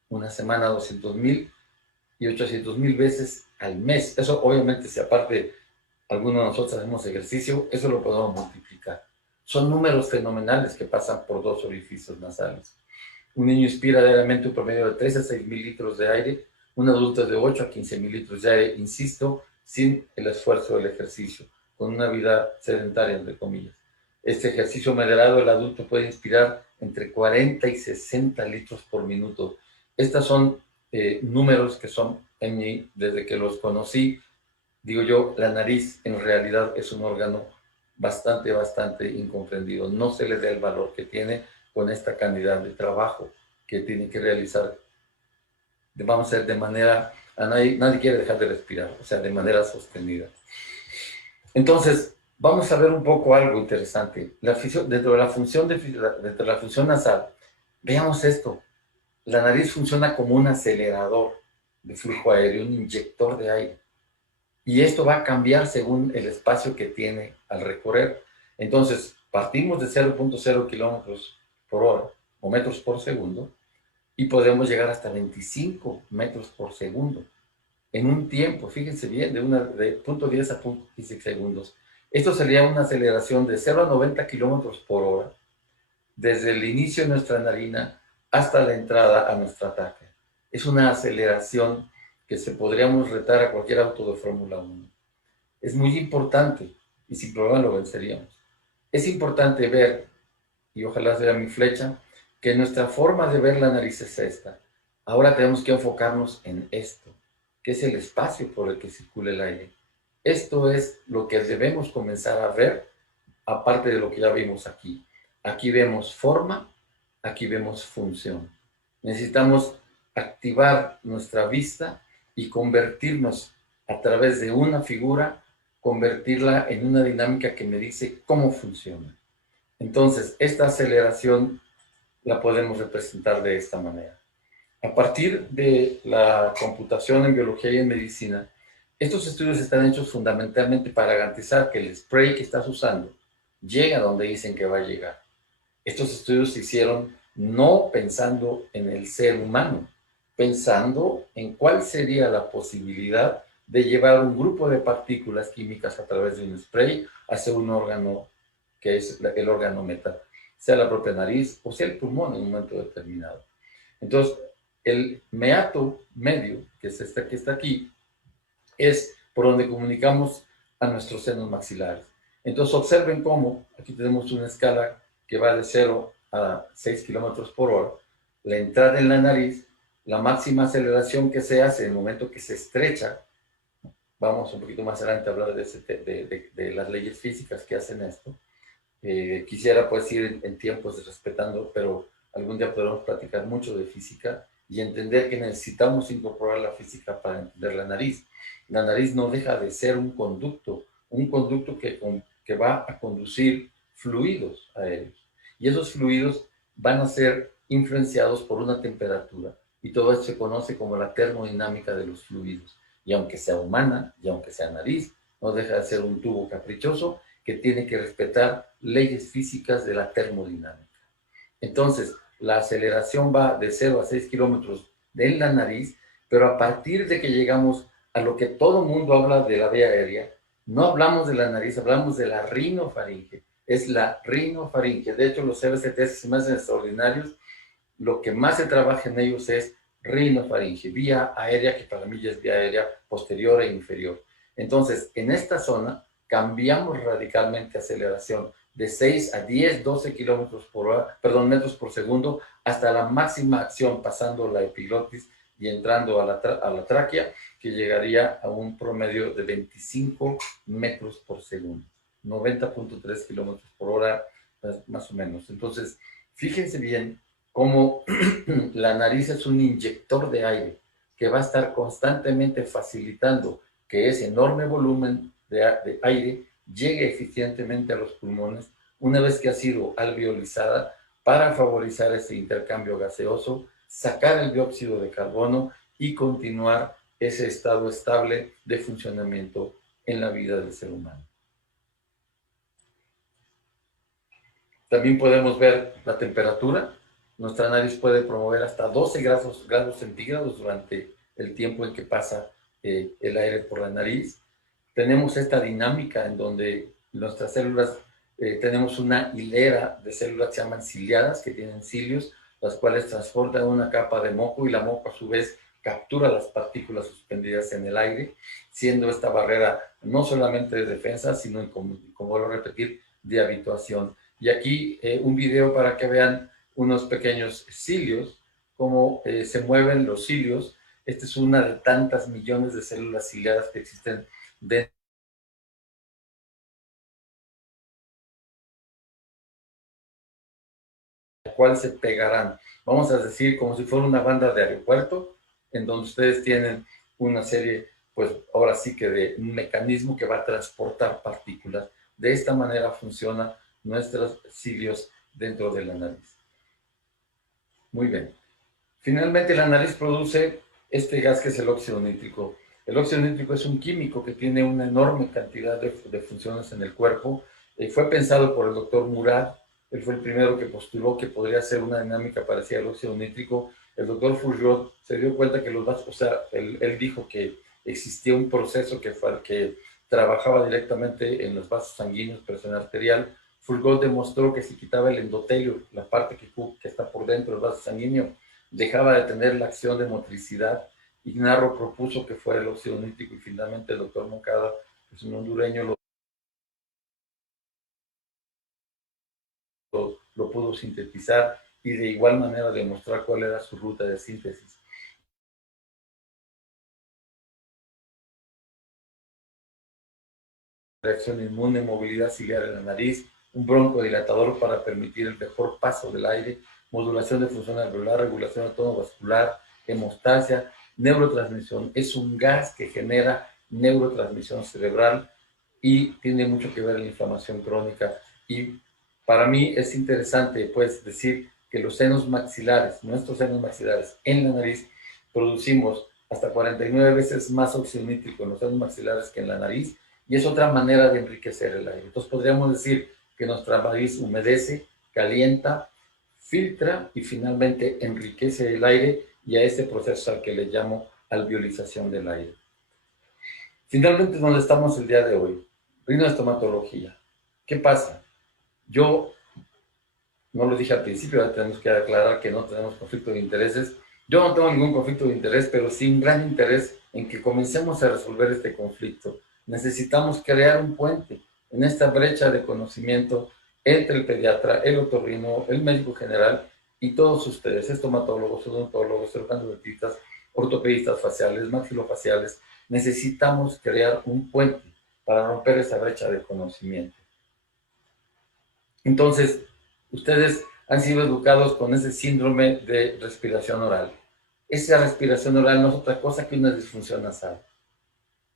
Una semana a 200,000 y 800,000 veces al mes. Eso obviamente, si aparte algunos de nosotros hacemos ejercicio, eso lo podemos multiplicar. Son números fenomenales que pasan por 2 orificios nasales. Un niño inspira diariamente un promedio de 3 a 6 mil litros de aire, un adulto de 8 a 15 mil litros de aire, insisto, sin el esfuerzo del ejercicio, con una vida sedentaria, entre comillas. Este ejercicio moderado, el adulto puede inspirar entre 40 y 60 litros por minuto. Estos son números que son en mí, desde que los conocí, digo yo, la nariz en realidad es un órgano bastante incomprendido. No se le da el valor que tiene con esta cantidad de trabajo que tiene que realizar. Vamos a hacer de manera, nadie quiere dejar de respirar, o sea, de manera sostenida. Entonces, vamos a ver un poco algo interesante. Dentro de la función nasal, veamos esto. La nariz funciona como un acelerador de flujo aéreo, un inyector de aire. Y esto va a cambiar según el espacio que tiene al recorrer. Entonces, partimos de 0.0 kilómetros por hora o metros por segundo y podemos llegar hasta 25 metros por segundo en un tiempo, fíjense bien, de 0.10 a 0.15 segundos. Esto sería una aceleración de 0 a 90 kilómetros por hora desde el inicio de nuestra narina hasta la entrada a nuestra tráquea. Es una aceleración que se podríamos retar a cualquier auto de Fórmula 1. Es muy importante, y sin problema lo venceríamos. Es importante ver, y ojalá sea mi flecha, que nuestra forma de ver la nariz es esta. Ahora tenemos que enfocarnos en esto, que es el espacio por el que circula el aire. Esto es lo que debemos comenzar a ver, aparte de lo que ya vimos aquí. Aquí vemos forma, aquí vemos función. Necesitamos activar nuestra vista y convertirnos a través de una figura, convertirla en una dinámica que me dice cómo funciona. Entonces, esta aceleración la podemos representar de esta manera. A partir de la computación en biología y en medicina, estos estudios están hechos fundamentalmente para garantizar que el spray que estás usando llega a donde dicen que va a llegar. Estos estudios se hicieron no pensando en el ser humano, pensando en cuál sería la posibilidad de llevar un grupo de partículas químicas a través de un spray hacia un órgano que es el órgano meta, sea la propia nariz o sea el pulmón en un momento determinado. Entonces, el meato medio, que es este que está aquí, es por donde comunicamos a nuestros senos maxilares. Entonces, observen cómo aquí tenemos una escala que va de 0 a 6 kilómetros por hora, la entrada en la nariz, la máxima aceleración que se hace en el momento que se estrecha. Vamos un poquito más adelante a hablar de las leyes físicas que hacen esto. Quisiera pues ir en tiempos respetando, pero algún día podremos platicar mucho de física y entender que necesitamos incorporar la física para entender la nariz. La nariz no deja de ser un conducto que va a conducir fluidos aéreos. y esos fluidos van a ser influenciados por una temperatura, y todo esto se conoce como la termodinámica de los fluidos. Y aunque sea humana, y aunque sea nariz, no deja de ser un tubo caprichoso que tiene que respetar leyes físicas de la termodinámica. Entonces, la aceleración va de 0 a 6 kilómetros de la nariz, pero a partir de que llegamos a lo que todo el mundo habla de la vía aérea, no hablamos de la nariz, hablamos de la rinofaringe. Es la rinofaringe. De hecho, los CBCTs se me hacen extraordinarios. Lo que más se trabaja en ellos es rinofaringe, vía aérea, que para mí ya es vía aérea posterior e inferior. Entonces, en esta zona cambiamos radicalmente aceleración de 6 a 10, 12 kilómetros por hora, perdón, metros por segundo, hasta la máxima acción, pasando la epiglotis y entrando a la tráquea, que llegaría a un promedio de 25 metros por segundo, 90.3 kilómetros por hora, más o menos. Entonces, fíjense bien cómo la nariz es un inyector de aire que va a estar constantemente facilitando que ese enorme volumen de aire llegue eficientemente a los pulmones una vez que ha sido alveolizada para favorecer ese intercambio gaseoso, sacar el dióxido de carbono y continuar ese estado estable de funcionamiento en la vida del ser humano. También podemos ver la temperatura. Nuestra nariz puede promover hasta 12 grados centígrados durante el tiempo en que pasa el aire por la nariz. Tenemos esta dinámica en donde nuestras células, tenemos una hilera de células que se llaman ciliadas, que tienen cilios, las cuales transportan una capa de moco, y la moco a su vez captura las partículas suspendidas en el aire, siendo esta barrera no solamente de defensa, sino, como vuelvo a repetir, de habituación. Y aquí un video para que vean unos pequeños cilios, cómo se mueven los cilios. Esta es una de tantas millones de células ciliadas que existen dentro, la cual se pegarán, vamos a decir, como si fuera una banda de aeropuerto, en donde ustedes tienen una serie, pues ahora sí que de un mecanismo que va a transportar partículas. De esta manera funciona nuestros cilios dentro de la nariz. Muy bien. Finalmente, la nariz produce este gas que es el óxido nítrico. El óxido nítrico es un químico que tiene una enorme cantidad de funciones en el cuerpo. Fue pensado por el doctor Murad. Él fue el primero que postuló que podría ser una dinámica parecida al óxido nítrico. El doctor Fourgeoud se dio cuenta que los vasos, o sea, él dijo que existía un proceso que trabajaba directamente en los vasos sanguíneos, presión arterial. Fourgeoud demostró que si quitaba el endotelio, la parte que está por dentro del vaso sanguíneo, dejaba de tener la acción de motricidad. Ignarro propuso que fuera el óxido nítrico, y finalmente el doctor Moncada, que es un hondureño, lo pudo sintetizar y de igual manera demostrar cuál era su ruta de síntesis. Reacción inmune, movilidad ciliar en la nariz, un broncodilatador para permitir el mejor paso del aire, modulación de función alveolar, regulación de tono vascular, hemostasia, neurotransmisión. Es un gas que genera neurotransmisión cerebral y tiene mucho que ver en la inflamación crónica. Y para mí es interesante, pues, decir que los senos maxilares, nuestros senos maxilares en la nariz, producimos hasta 49 veces más óxido nítrico en los senos maxilares que en la nariz, y es otra manera de enriquecer el aire. Entonces podríamos decir que nuestra nariz humedece, calienta, filtra y finalmente enriquece el aire, y a este proceso al que le llamo alveolización del aire. Finalmente, donde estamos el día de hoy, rinoestomatología. ¿Qué pasa? Yo no lo dije al principio, tenemos que aclarar que no tenemos conflicto de intereses. Yo no tengo ningún conflicto de interés, pero sí un gran interés en que comencemos a resolver este conflicto. Necesitamos crear un puente en esta brecha de conocimiento entre el pediatra, el otorrino, el médico general y todos ustedes, estomatólogos, odontólogos, ortodontistas, ortopedistas faciales, maxilofaciales. Necesitamos crear un puente para romper esa brecha de conocimiento. Entonces, ustedes han sido educados con ese síndrome de respiración oral. Esa respiración oral no es otra cosa que una disfunción nasal.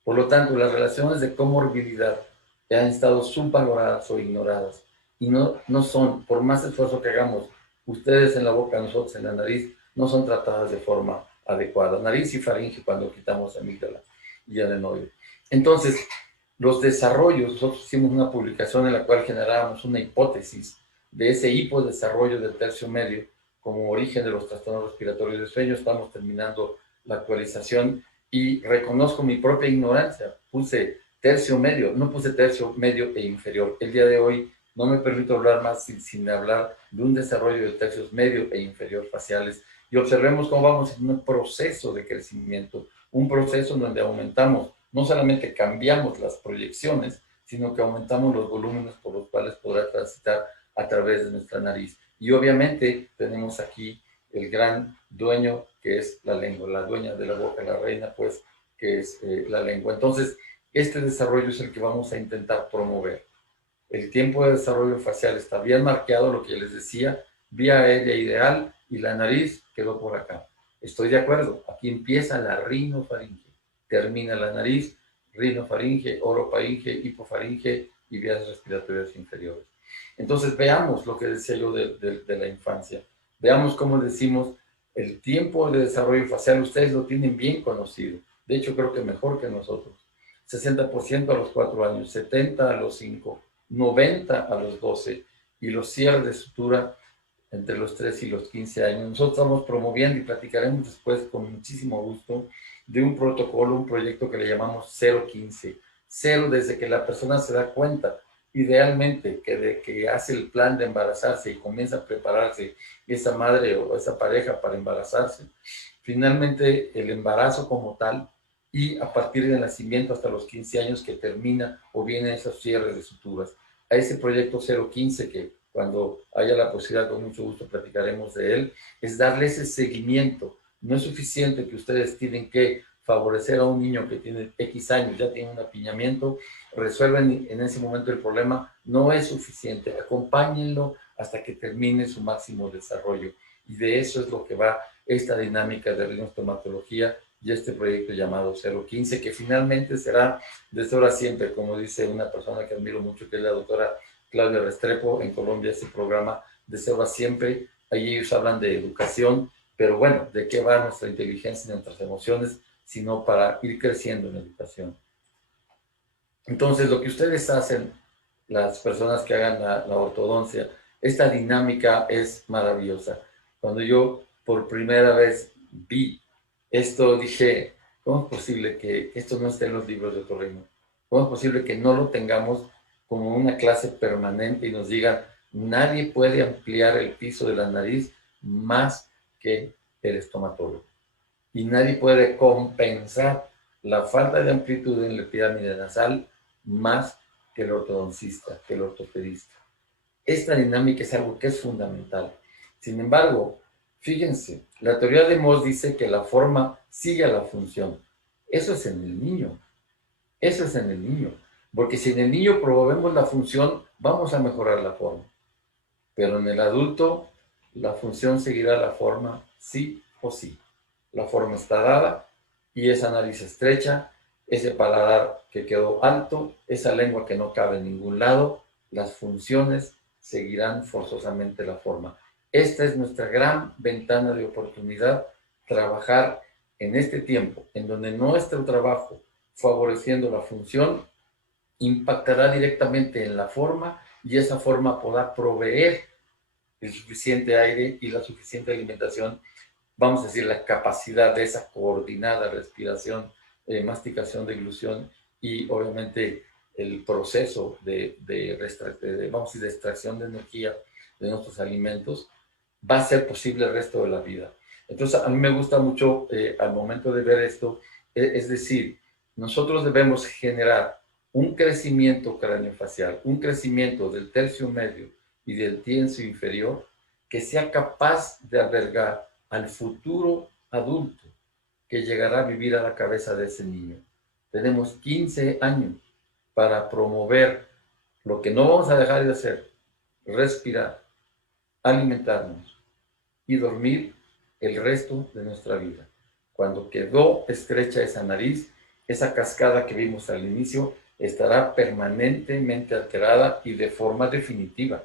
Por lo tanto, las relaciones de comorbilidad que han estado subvaloradas o ignoradas y no son, por más esfuerzo que hagamos, ustedes en la boca, nosotros en la nariz, no son tratadas de forma adecuada. Nariz y faringe cuando quitamos amígdala y adenoide. Entonces, los desarrollos, nosotros hicimos una publicación en la cual generábamos una hipótesis de ese hipodesarrollo del tercio medio como origen de los trastornos respiratorios de sueño. Estamos terminando la actualización y reconozco mi propia ignorancia. Puse tercio medio, no puse tercio medio e inferior. El día de hoy no me permito hablar más sin hablar de un desarrollo de tercios medio e inferior faciales. Y observemos cómo vamos en un proceso de crecimiento, un proceso en donde aumentamos, no solamente cambiamos las proyecciones, sino que aumentamos los volúmenes por los cuales podrá transitar a través de nuestra nariz. Y obviamente tenemos aquí el gran dueño que es la lengua, la dueña de la boca, la reina, pues, que es la lengua. Entonces, este desarrollo es el que vamos a intentar promover. El tiempo de desarrollo facial está bien marcado, lo que les decía, vía aérea ideal y la nariz quedó por acá. Estoy de acuerdo, aquí empieza la rinofaringe, termina la nariz, rinofaringe, orofaringe, hipofaringe y vías respiratorias inferiores. Entonces veamos lo que decía yo de la infancia, veamos cómo decimos el tiempo de desarrollo facial, ustedes lo tienen bien conocido, de hecho creo que mejor que nosotros, 60% a los 4 años, 70% a los 5, 90 a los 12 y los cierres de sutura entre los 3 y los 15 años. Nosotros estamos promoviendo y platicaremos después con muchísimo gusto de un protocolo, un proyecto que le llamamos 015. Cero desde que la persona se da cuenta, idealmente, que hace el plan de embarazarse y comienza a prepararse esa madre o esa pareja para embarazarse. Finalmente, el embarazo como tal y a partir del nacimiento hasta los 15 años que termina o vienen esos cierres de suturas. A ese proyecto 015 que cuando haya la posibilidad con mucho gusto platicaremos de él, es darle ese seguimiento. No es suficiente que ustedes tienen que favorecer a un niño que tiene X años, ya tiene un apiñamiento, resuelven en ese momento el problema, no es suficiente, acompáñenlo hasta que termine su máximo desarrollo. Y de eso es lo que va esta dinámica de rinostomatología y este proyecto llamado 015, que finalmente será desde ahora siempre, como dice una persona que admiro mucho, que es la doctora Claudia Restrepo, en Colombia, este programa de Desde siempre, ahí ellos hablan de educación, pero bueno, ¿de qué va nuestra inteligencia y nuestras emociones? Sino para ir creciendo en educación. Entonces, lo que ustedes hacen, las personas que hagan la ortodoncia, esta dinámica es maravillosa. Cuando yo por primera vez vi esto, dije, ¿cómo es posible que esto no esté en los libros de otorrino? ¿Cómo es posible que no lo tengamos como una clase permanente y nos digan, nadie puede ampliar el piso de la nariz más que el estomatólogo? Y nadie puede compensar la falta de amplitud en la pirámide nasal más que el ortodoncista, que el ortopedista. Esta dinámica es algo que es fundamental. Sin embargo, fíjense, la teoría de Mohs dice que la forma sigue a la función. Eso es en el niño. Eso es en el niño. Porque si en el niño promovemos la función, vamos a mejorar la forma. Pero en el adulto, la función seguirá la forma sí o sí. La forma está dada y esa nariz estrecha, ese paladar que quedó alto, esa lengua que no cabe en ningún lado, las funciones seguirán forzosamente la forma. Esta es nuestra gran ventana de oportunidad, trabajar en este tiempo, en donde nuestro trabajo, favoreciendo la función, impactará directamente en la forma y esa forma podrá proveer el suficiente aire y la suficiente alimentación, vamos a decir, la capacidad de esa coordinada respiración, masticación, deglución y obviamente el proceso vamos a decir, de extracción de energía de nuestros alimentos, va a ser posible el resto de la vida. Entonces, a mí me gusta mucho al momento de ver esto, es decir, nosotros debemos generar un crecimiento craneofacial, un crecimiento del tercio medio y del tercio inferior que sea capaz de albergar al futuro adulto que llegará a vivir a la cabeza de ese niño. Tenemos 15 años para promover lo que no vamos a dejar de hacer: respirar, alimentarnos y dormir el resto de nuestra vida. Cuando quedó estrecha esa nariz, esa cascada que vimos al inicio estará permanentemente alterada y de forma definitiva.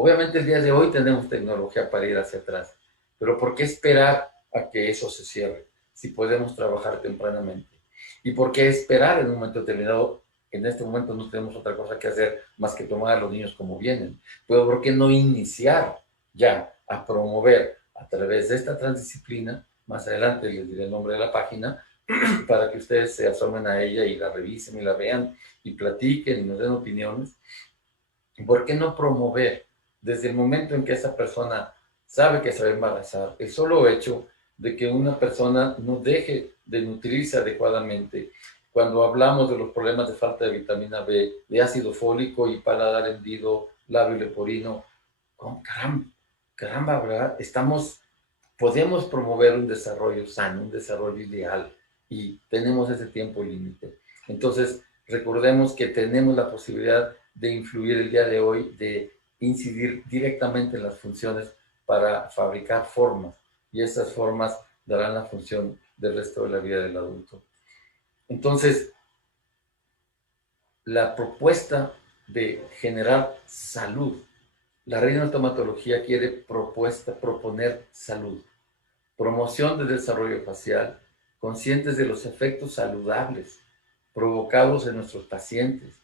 Obviamente el día de hoy tenemos tecnología para ir hacia atrás, pero ¿por qué esperar a que eso se cierre si podemos trabajar tempranamente? ¿Y por qué esperar en un momento determinado? En este momento no tenemos otra cosa que hacer más que tomar a los niños como vienen. Pero ¿por qué no iniciar ya a promover a través de esta transdisciplina? Más adelante les diré el nombre de la página para que ustedes se asomen a ella y la revisen y la vean y platiquen y nos den opiniones. ¿Por qué no promover desde el momento en que esa persona sabe que se va a embarazar, el solo hecho de que una persona no deje de nutrirse adecuadamente? Cuando hablamos de los problemas de falta de vitamina B, de ácido fólico y paladar hendido, labio leporino, oh, caramba, ¿verdad? Podemos promover un desarrollo sano, un desarrollo ideal, y tenemos ese tiempo límite. Entonces, recordemos que tenemos la posibilidad de influir el día de hoy, de incidir directamente en las funciones para fabricar formas, y esas formas darán la función del resto de la vida del adulto. Entonces, la propuesta de generar salud, la Reina de Estomatología quiere proponer salud, promoción del desarrollo facial, conscientes de los efectos saludables provocados en nuestros pacientes.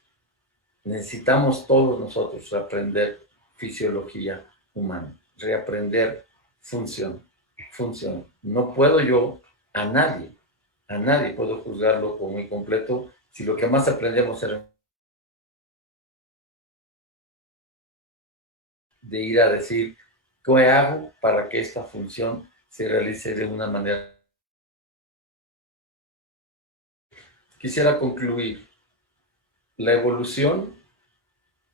Necesitamos todos nosotros reaprender fisiología humana, reaprender función. No puedo yo a nadie puedo juzgarlo como incompleto si lo que más aprendemos es de ir a decir, ¿qué hago para que esta función se realice de una manera? Quisiera concluir. La evolución,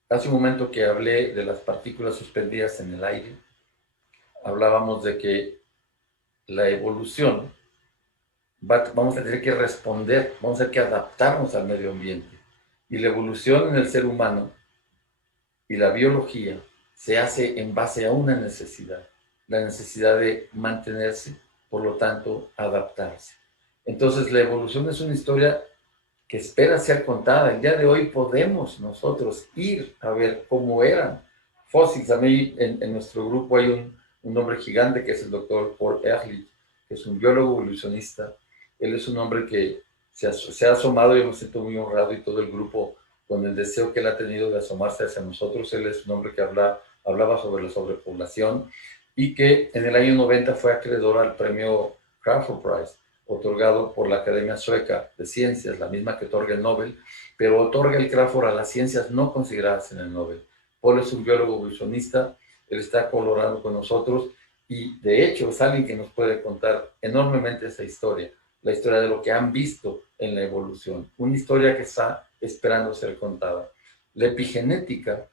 hace un momento que hablé de las partículas suspendidas en el aire, hablábamos de que la evolución vamos a tener que responder, vamos a tener que adaptarnos al medio ambiente. Y la evolución en el ser humano y la biología se hace en base a una necesidad, la necesidad de mantenerse, por lo tanto, adaptarse. Entonces, la evolución es una historia que espera ser contada. El día de hoy podemos nosotros ir a ver cómo eran fósiles. A mí, en nuestro grupo hay un hombre gigante que es el doctor Paul Ehrlich, que es un biólogo evolucionista. Él es un hombre que se ha asomado y me siento muy honrado, y todo el grupo, con el deseo que él ha tenido de asomarse hacia nosotros. Él es un hombre que hablaba sobre la sobrepoblación, y que en el año 90 fue acreedor al premio Crawford Prize, otorgado por la Academia Sueca de Ciencias, la misma que otorga el Nobel, pero otorga el Crawford a las ciencias no consideradas en el Nobel. Paul es un biólogo evolucionista, él está colaborando con nosotros, y de hecho es alguien que nos puede contar enormemente esa historia, la historia de lo que han visto en la evolución, una historia que está esperando ser contada. La epigenética,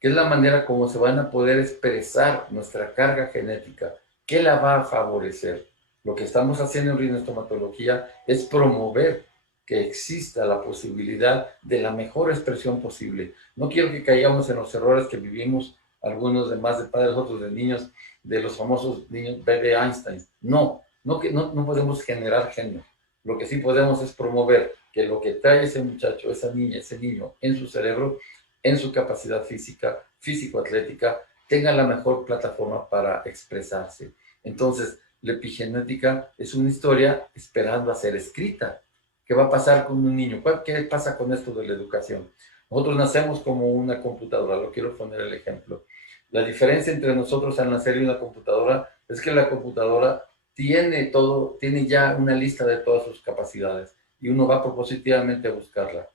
que es la manera como se van a poder expresar nuestra carga genética, ¿qué la va a favorecer? Lo que estamos haciendo en rindoestomatología es promover que exista la posibilidad de la mejor expresión posible. No quiero que caigamos en los errores que vivimos algunos de más de padres, otros de niños, de los famosos niños bebé Einstein. No podemos generar genio. Lo que sí podemos es promover que lo que trae ese muchacho, esa niña, ese niño en su cerebro, en su capacidad física, físico-atlética, tenga la mejor plataforma para expresarse. Entonces, la epigenética es una historia esperando a ser escrita. ¿Qué va a pasar con un niño? ¿Qué pasa con esto de la educación? Nosotros nacemos como una computadora, lo quiero poner el ejemplo. La diferencia entre nosotros al nacer y una computadora es que la computadora tiene ya una lista de todas sus capacidades, y uno va propositivamente a buscarla.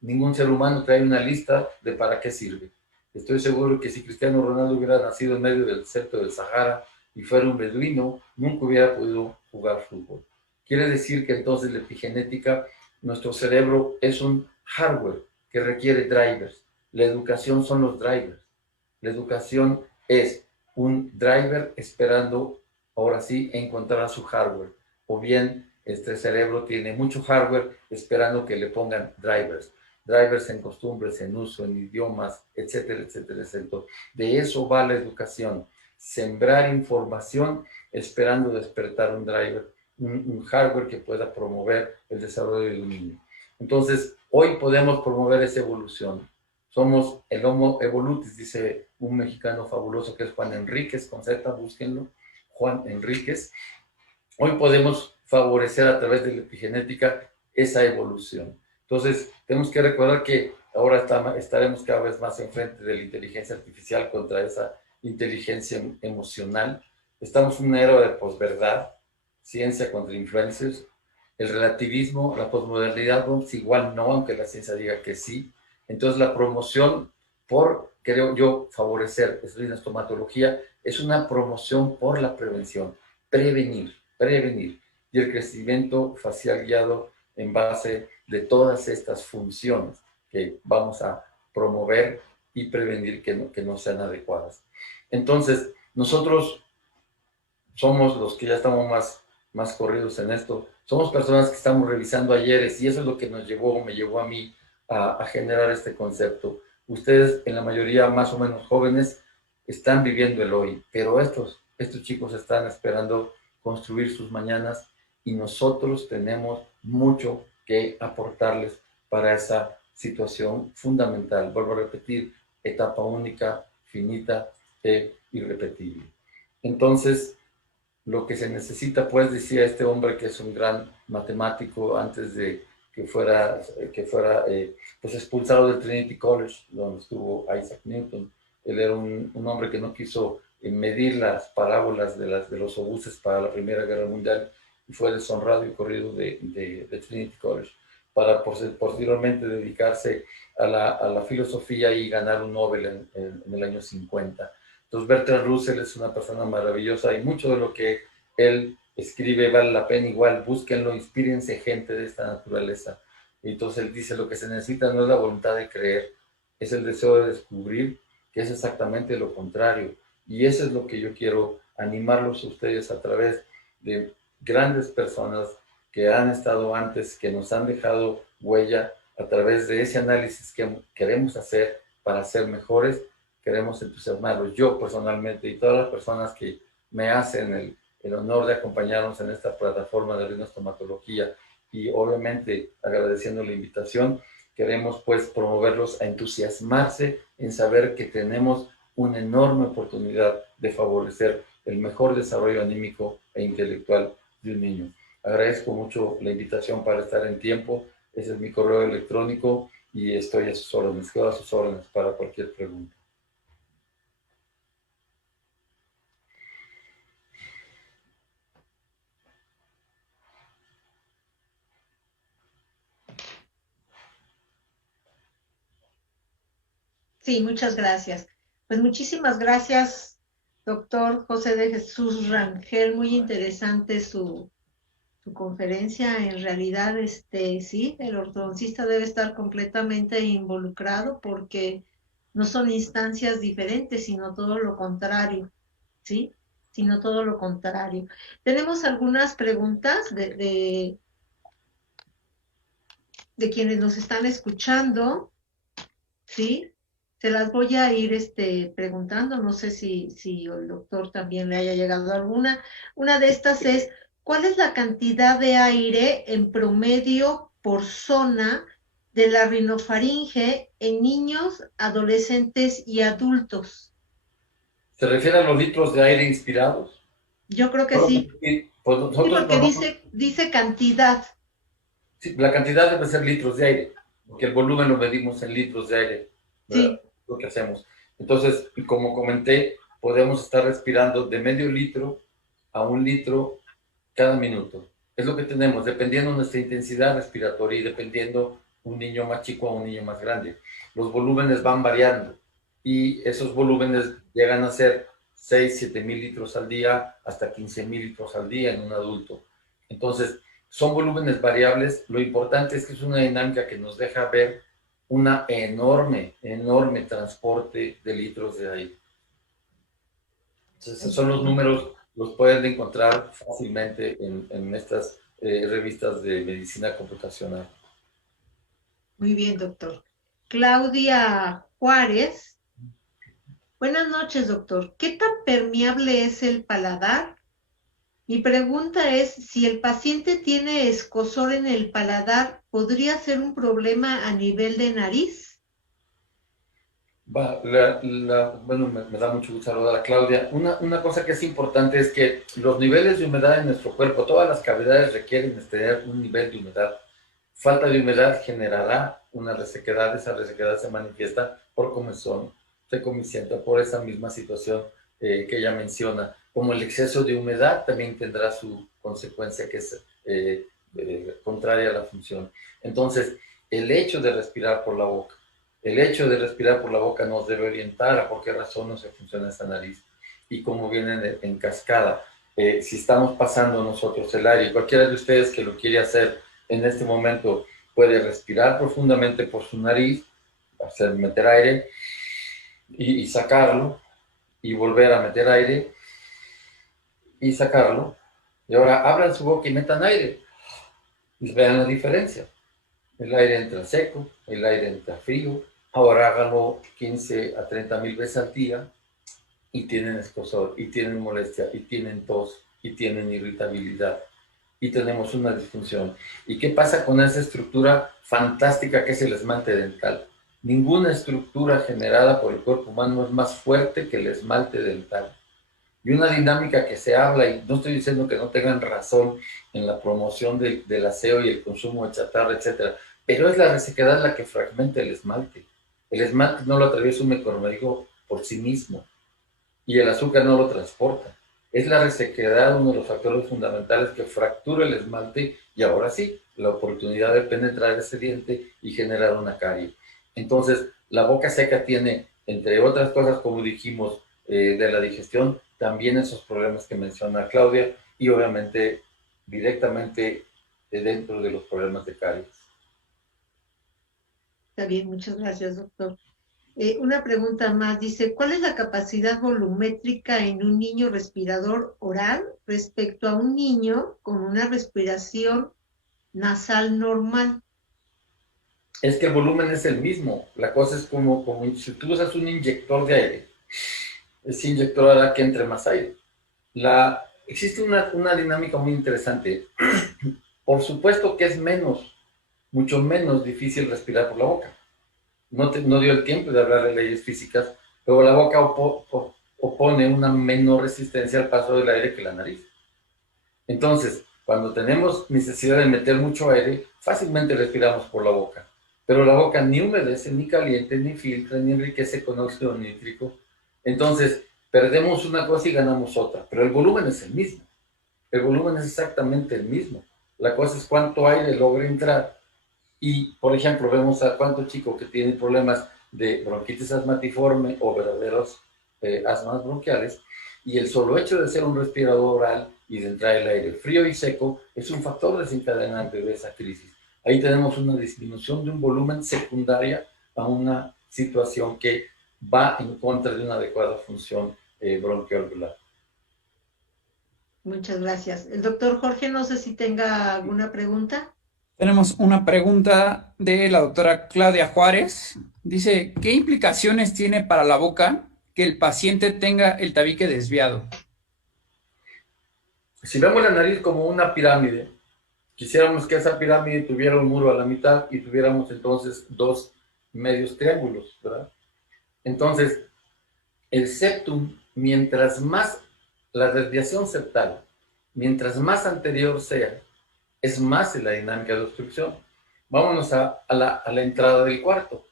Ningún ser humano trae una lista de para qué sirve. Estoy seguro que si Cristiano Ronaldo hubiera nacido en medio del desierto del Sahara y fuera un beduino, nunca hubiera podido jugar fútbol. Quiere decir que entonces la epigenética, nuestro cerebro es un hardware que requiere drivers. La educación son los drivers. La educación es un driver esperando, ahora sí, encontrar a su hardware. O bien, este cerebro tiene mucho hardware esperando que le pongan drivers. Drivers en costumbres, en uso, en idiomas, etcétera, etcétera, etcétera. De eso va la educación. Sembrar información esperando despertar un driver, un hardware que pueda promover el desarrollo de un niño. Entonces, hoy podemos promover esa evolución. Somos el Homo evolutis, dice un mexicano fabuloso que es Juan Enríquez, con Z, búsquenlo, Juan Enríquez. Hoy podemos favorecer a través de la epigenética esa evolución. Entonces, tenemos que recordar que ahora estaremos cada vez más enfrente de la inteligencia artificial contra esa inteligencia emocional. Estamos en una era de posverdad, ciencia contra influencers, el relativismo, la posmodernidad, pues igual no, aunque la ciencia diga que sí. Entonces, la promoción por, creo yo, favorecer la estomatología es una promoción por la prevención, prevenir. Y el crecimiento facial guiado en base de todas estas funciones que vamos a promover y prevenir que no sean adecuadas. Entonces, nosotros somos los que ya estamos más corridos en esto, somos personas que estamos revisando ayeres y eso es lo que me llevó a mí a generar este concepto. Ustedes, en la mayoría más o menos jóvenes, están viviendo el hoy, pero estos chicos están esperando construir sus mañanas y nosotros tenemos mucho que aportarles para esa situación fundamental. Vuelvo a repetir, etapa única, finita e irrepetible. Entonces, lo que se necesita, pues, decía este hombre que es un gran matemático antes de que fuera pues expulsado del Trinity College, donde estuvo Isaac Newton. Él era un hombre que no quiso medir las parábolas de los obuses para la Primera Guerra Mundial y fue deshonrado y corrido de Trinity College para posteriormente dedicarse a la filosofía y ganar un Nobel en el año 50. Entonces Bertrand Russell es una persona maravillosa y mucho de lo que él escribe vale la pena igual, búsquenlo, inspírense gente de esta naturaleza. Y entonces él dice, lo que se necesita no es la voluntad de creer, es el deseo de descubrir, que es exactamente lo contrario. Y eso es lo que yo quiero animarlos a ustedes a través de grandes personas que han estado antes, que nos han dejado huella a través de ese análisis que queremos hacer para ser mejores. Queremos entusiasmarlos, yo personalmente y todas las personas que me hacen el honor de acompañarnos en esta plataforma de rinoestomatología y obviamente agradeciendo la invitación, queremos pues promoverlos a entusiasmarse en saber que tenemos una enorme oportunidad de favorecer el mejor desarrollo anímico e intelectual de un niño. Agradezco mucho la invitación para estar en tiempo, ese es mi correo electrónico y estoy a sus órdenes, quedo a sus órdenes para cualquier pregunta. Sí, muchas gracias. Pues muchísimas gracias, doctor José de Jesús Rangel. Muy interesante su conferencia. En realidad, sí, el ortodoncista debe estar completamente involucrado porque no son instancias diferentes, sino todo lo contrario, ¿sí? Sino todo lo contrario. Tenemos algunas preguntas de quienes nos están escuchando, ¿sí? Se las voy a ir preguntando, no sé si el doctor también le haya llegado alguna. Una de estas es, ¿cuál es la cantidad de aire en promedio por zona de la rinofaringe en niños, adolescentes y adultos? ¿Se refiere a los litros de aire inspirados? Yo creo que sí. Pues Sí, nosotros porque no, dice cantidad. sí, la cantidad debe ser litros de aire, porque el volumen lo medimos en litros de aire, ¿verdad? Sí. Lo que hacemos. Entonces, como comenté, podemos estar respirando de medio litro a 1 litro cada minuto. Es lo que tenemos, dependiendo de nuestra intensidad respiratoria y dependiendo un niño más chico a un niño más grande. Los volúmenes van variando y esos volúmenes llegan a ser 6, 7 mil litros al día hasta 15 mil litros al día en un adulto. Entonces, son volúmenes variables. Lo importante es que es una dinámica que nos deja ver una enorme transporte de litros de aire. Entonces, esos son los números, los pueden encontrar fácilmente en estas revistas de medicina computacional. Muy bien, doctor. Claudia Juárez. Buenas noches, doctor. ¿Qué tan permeable es el paladar? Mi pregunta es, si el paciente tiene escozor en el paladar, ¿podría ser un problema a nivel de nariz? Bueno, me da mucho gusto saludar a Claudia. Una cosa que es importante es que los niveles de humedad en nuestro cuerpo, todas las cavidades requieren tener un nivel de humedad. Falta de humedad generará una resequedad, esa resequedad se manifiesta por comezón, secomiciento, por esa misma situación que ella menciona. Como el exceso de humedad también tendrá su consecuencia que es contraria a la función. Entonces, el hecho de respirar por la boca, el hecho de respirar por la boca nos debe orientar a por qué razón no se funciona esa nariz y cómo viene en cascada. Si estamos pasando nosotros el aire, cualquiera de ustedes que lo quiere hacer en este momento puede respirar profundamente por su nariz, hacer meter aire y sacarlo, y volver a meter aire y sacarlo. Y ahora abran su boca y metan aire y vean la diferencia. El aire entra seco, el aire entra frío. Ahora háganlo 15 a 30 mil veces al día y tienen escozor, y tienen molestia, y tienen tos, y tienen irritabilidad, y tenemos una disfunción. ¿Y qué pasa con esa estructura fantástica que es el esmalte dental? Ninguna estructura generada por el cuerpo humano es más fuerte que el esmalte dental. Y una dinámica que se habla, y no estoy diciendo que no tengan razón en la promoción del aseo y el consumo de chatarra, etcétera, pero es la resequedad la que fragmenta el esmalte. El esmalte no lo atraviesa un microorganismo por sí mismo y el azúcar no lo transporta. Es la resequedad uno de los factores fundamentales que fractura el esmalte y ahora sí, la oportunidad de penetrar ese diente y generar una carie. Entonces, la boca seca tiene, entre otras cosas, como dijimos, de la digestión, también esos problemas que menciona Claudia y obviamente directamente dentro de los problemas de caries. Está bien, muchas gracias, doctor. Una pregunta más, dice, ¿cuál es la capacidad volumétrica en un niño respirador oral respecto a un niño con una respiración nasal normal? Es que el volumen es el mismo. La cosa es como si tú usas un inyector de aire, ese inyector hará que entre más aire. Existe una dinámica muy interesante. Por supuesto que es mucho menos difícil respirar por la boca. No dio el tiempo de hablar de leyes físicas, pero la boca opone una menor resistencia al paso del aire que la nariz. Entonces, cuando tenemos necesidad de meter mucho aire, fácilmente respiramos por la boca. Pero la boca ni humedece, ni caliente, ni filtra, ni enriquece con óxido nítrico. Entonces, perdemos una cosa y ganamos otra. Pero el volumen es el mismo. El volumen es exactamente el mismo. La cosa es cuánto aire logra entrar. Y, por ejemplo, vemos a cuántos chicos que tienen problemas de bronquitis asmatiforme o verdaderos asmas bronquiales, y el solo hecho de ser un respirador oral y de entrar el aire frío y seco es un factor desencadenante de esa crisis. Ahí tenemos una disminución de un volumen secundaria a una situación que va en contra de una adecuada función bronquiolgular. Muchas gracias. El doctor Jorge, no sé si tenga alguna pregunta. Tenemos una pregunta de la doctora Claudia Juárez. Dice, ¿qué implicaciones tiene para la boca que el paciente tenga el tabique desviado? Si vemos la nariz como una pirámide, quisiéramos que esa pirámide tuviera un muro a la mitad y tuviéramos entonces dos medios triángulos, ¿verdad? Entonces, el septum, mientras más la desviación septal, mientras más anterior sea, es más en la dinámica de obstrucción. Vámonos a la entrada del cuarto.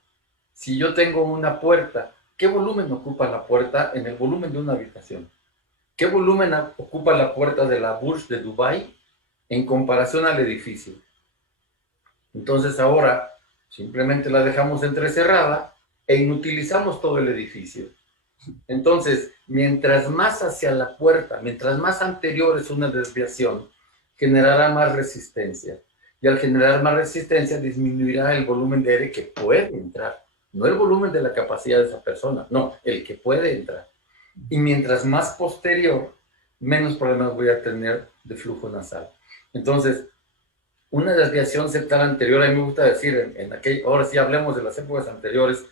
Si yo tengo una puerta, ¿qué volumen ocupa la puerta en el volumen de una habitación? ¿Qué volumen ocupa la puerta de la Burj de Dubái en comparación al edificio? Entonces ahora simplemente la dejamos entrecerrada e inutilizamos todo el edificio. Entonces, mientras más hacia la puerta, mientras más anterior es una desviación, generará más resistencia. Y al generar más resistencia, disminuirá el volumen de aire que puede entrar. No el volumen de la capacidad de esa persona, no, el que puede entrar. Y mientras más posterior, menos problemas voy a tener de flujo nasal. Entonces, una desviación septal anterior, a mí me gusta decir, ahora sí hablemos de las épocas anteriores,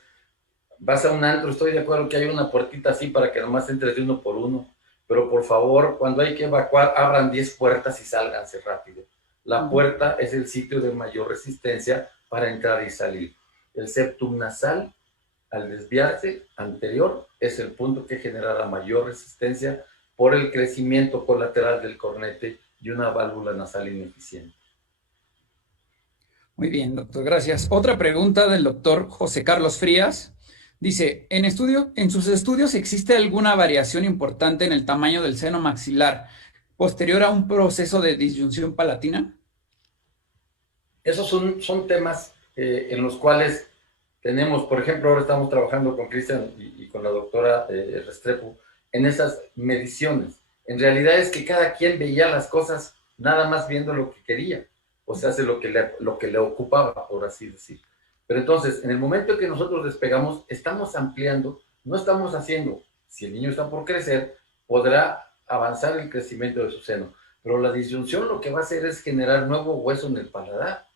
vas a un antro, estoy de acuerdo que hay una puertita así para que nomás entres de uno por uno, pero por favor, cuando hay que evacuar, abran 10 puertas y sálganse rápido. La puerta es el sitio de mayor resistencia para entrar y salir. El septum nasal al desviarse anterior es el punto que generará mayor resistencia por el crecimiento colateral del cornete y una válvula nasal ineficiente. Muy bien, doctor, gracias. Otra pregunta del doctor José Carlos Frías. Dice, ¿en sus estudios existe alguna variación importante en el tamaño del seno maxilar posterior a un proceso de disyunción palatina? Esos son temas en los cuales tenemos, por ejemplo, ahora estamos trabajando con Cristian y con la doctora Restrepo en esas mediciones. En realidad es que cada quien veía las cosas nada más viendo lo que quería, o sea, hace lo que le ocupaba, por así decir. Pero entonces, en el momento en que nosotros despegamos, estamos ampliando, no estamos haciendo, si el niño está por crecer, podrá avanzar el crecimiento de su seno, pero la disyunción lo que va a hacer es generar nuevo hueso en el paladar.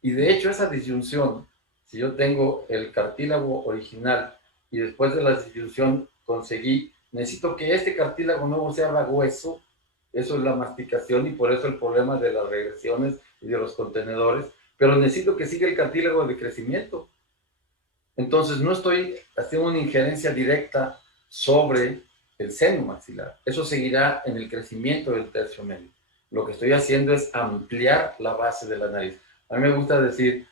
Y de hecho esa disyunción, si yo tengo el cartílago original y después de la disyunción necesito que este cartílago nuevo se haga hueso, eso es la masticación y por eso el problema de las regresiones y de los contenedores, pero necesito que siga el cartílago de crecimiento. Entonces no estoy haciendo una injerencia directa sobre el seno maxilar, eso seguirá en el crecimiento del tercio medio. Lo que estoy haciendo es ampliar la base de la nariz. A mí me gusta decir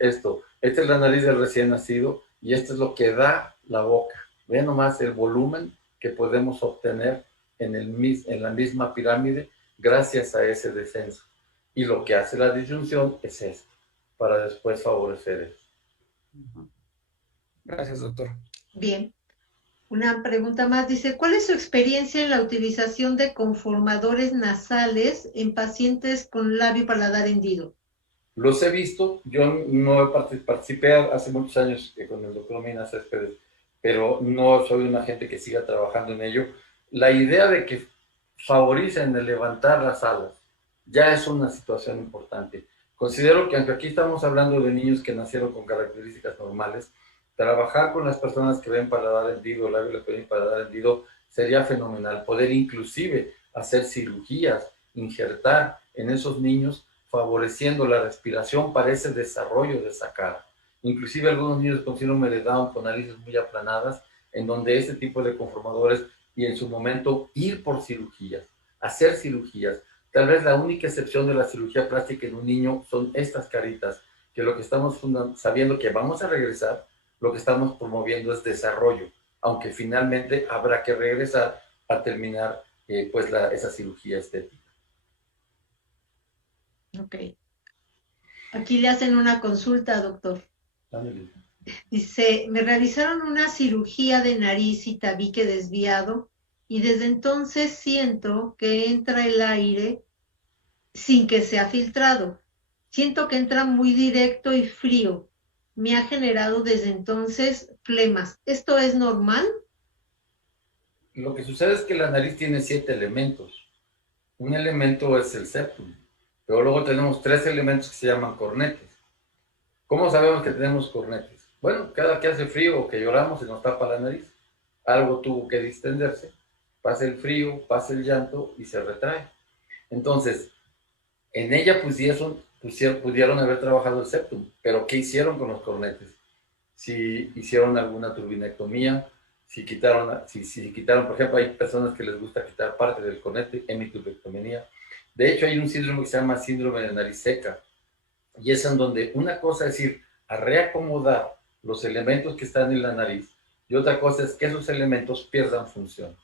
esto, esta es la nariz del recién nacido y esto es lo que da la boca. Vean nomás el volumen que podemos obtener en la misma pirámide gracias a ese descenso. Y lo que hace la disyunción es esto, para después favorecer eso. Gracias, doctor. Bien. Una pregunta más, dice, ¿cuál es su experiencia en la utilización de conformadores nasales en pacientes con labio paladar hendido? Los he visto, yo no participé hace muchos años con el doctor Mina Céspedes, pero no soy una gente que siga trabajando en ello. La idea de que favorecen el levantar las alas ya es una situación importante. Considero que aunque aquí estamos hablando de niños que nacieron con características normales, trabajar con las personas que ven paladar hendido, labio leporino y paladar hendido sería fenomenal. Poder inclusive hacer cirugías, injertar en esos niños, favoreciendo la respiración para ese desarrollo de esa cara. Inclusive algunos niños con síndrome de Down, con narices muy aplanadas, en donde este tipo de conformadores y en su momento ir por cirugías, hacer cirugías. Tal vez la única excepción de la cirugía plástica en un niño son estas caritas, que lo que estamos sabiendo que vamos a regresar, lo que estamos promoviendo es desarrollo, aunque finalmente habrá que regresar a terminar esa cirugía estética. Ok. Aquí le hacen una consulta, doctor. Ándale. Dice, me realizaron una cirugía de nariz y tabique desviado y desde entonces siento que entra el aire sin que sea filtrado. Siento que entra muy directo y frío. Me ha generado desde entonces flemas. ¿Esto es normal? Lo que sucede es que la nariz tiene 7 elementos. Un elemento es el septum, pero luego tenemos 3 elementos que se llaman cornetes. ¿Cómo sabemos que tenemos cornetes? Bueno, cada que hace frío o que lloramos se nos tapa la nariz. Algo tuvo que distenderse, pasa el frío, pasa el llanto y se retrae. Entonces, en ella pudieron haber trabajado el septum, pero ¿qué hicieron con los cornetes? Si hicieron alguna turbinectomía, si quitaron, por ejemplo, hay personas que les gusta quitar parte del cornete, hemitubectomía. De hecho, hay un síndrome que se llama síndrome de nariz seca, y es en donde una cosa es ir a reacomodar los elementos que están en la nariz, y otra cosa es que esos elementos pierdan función.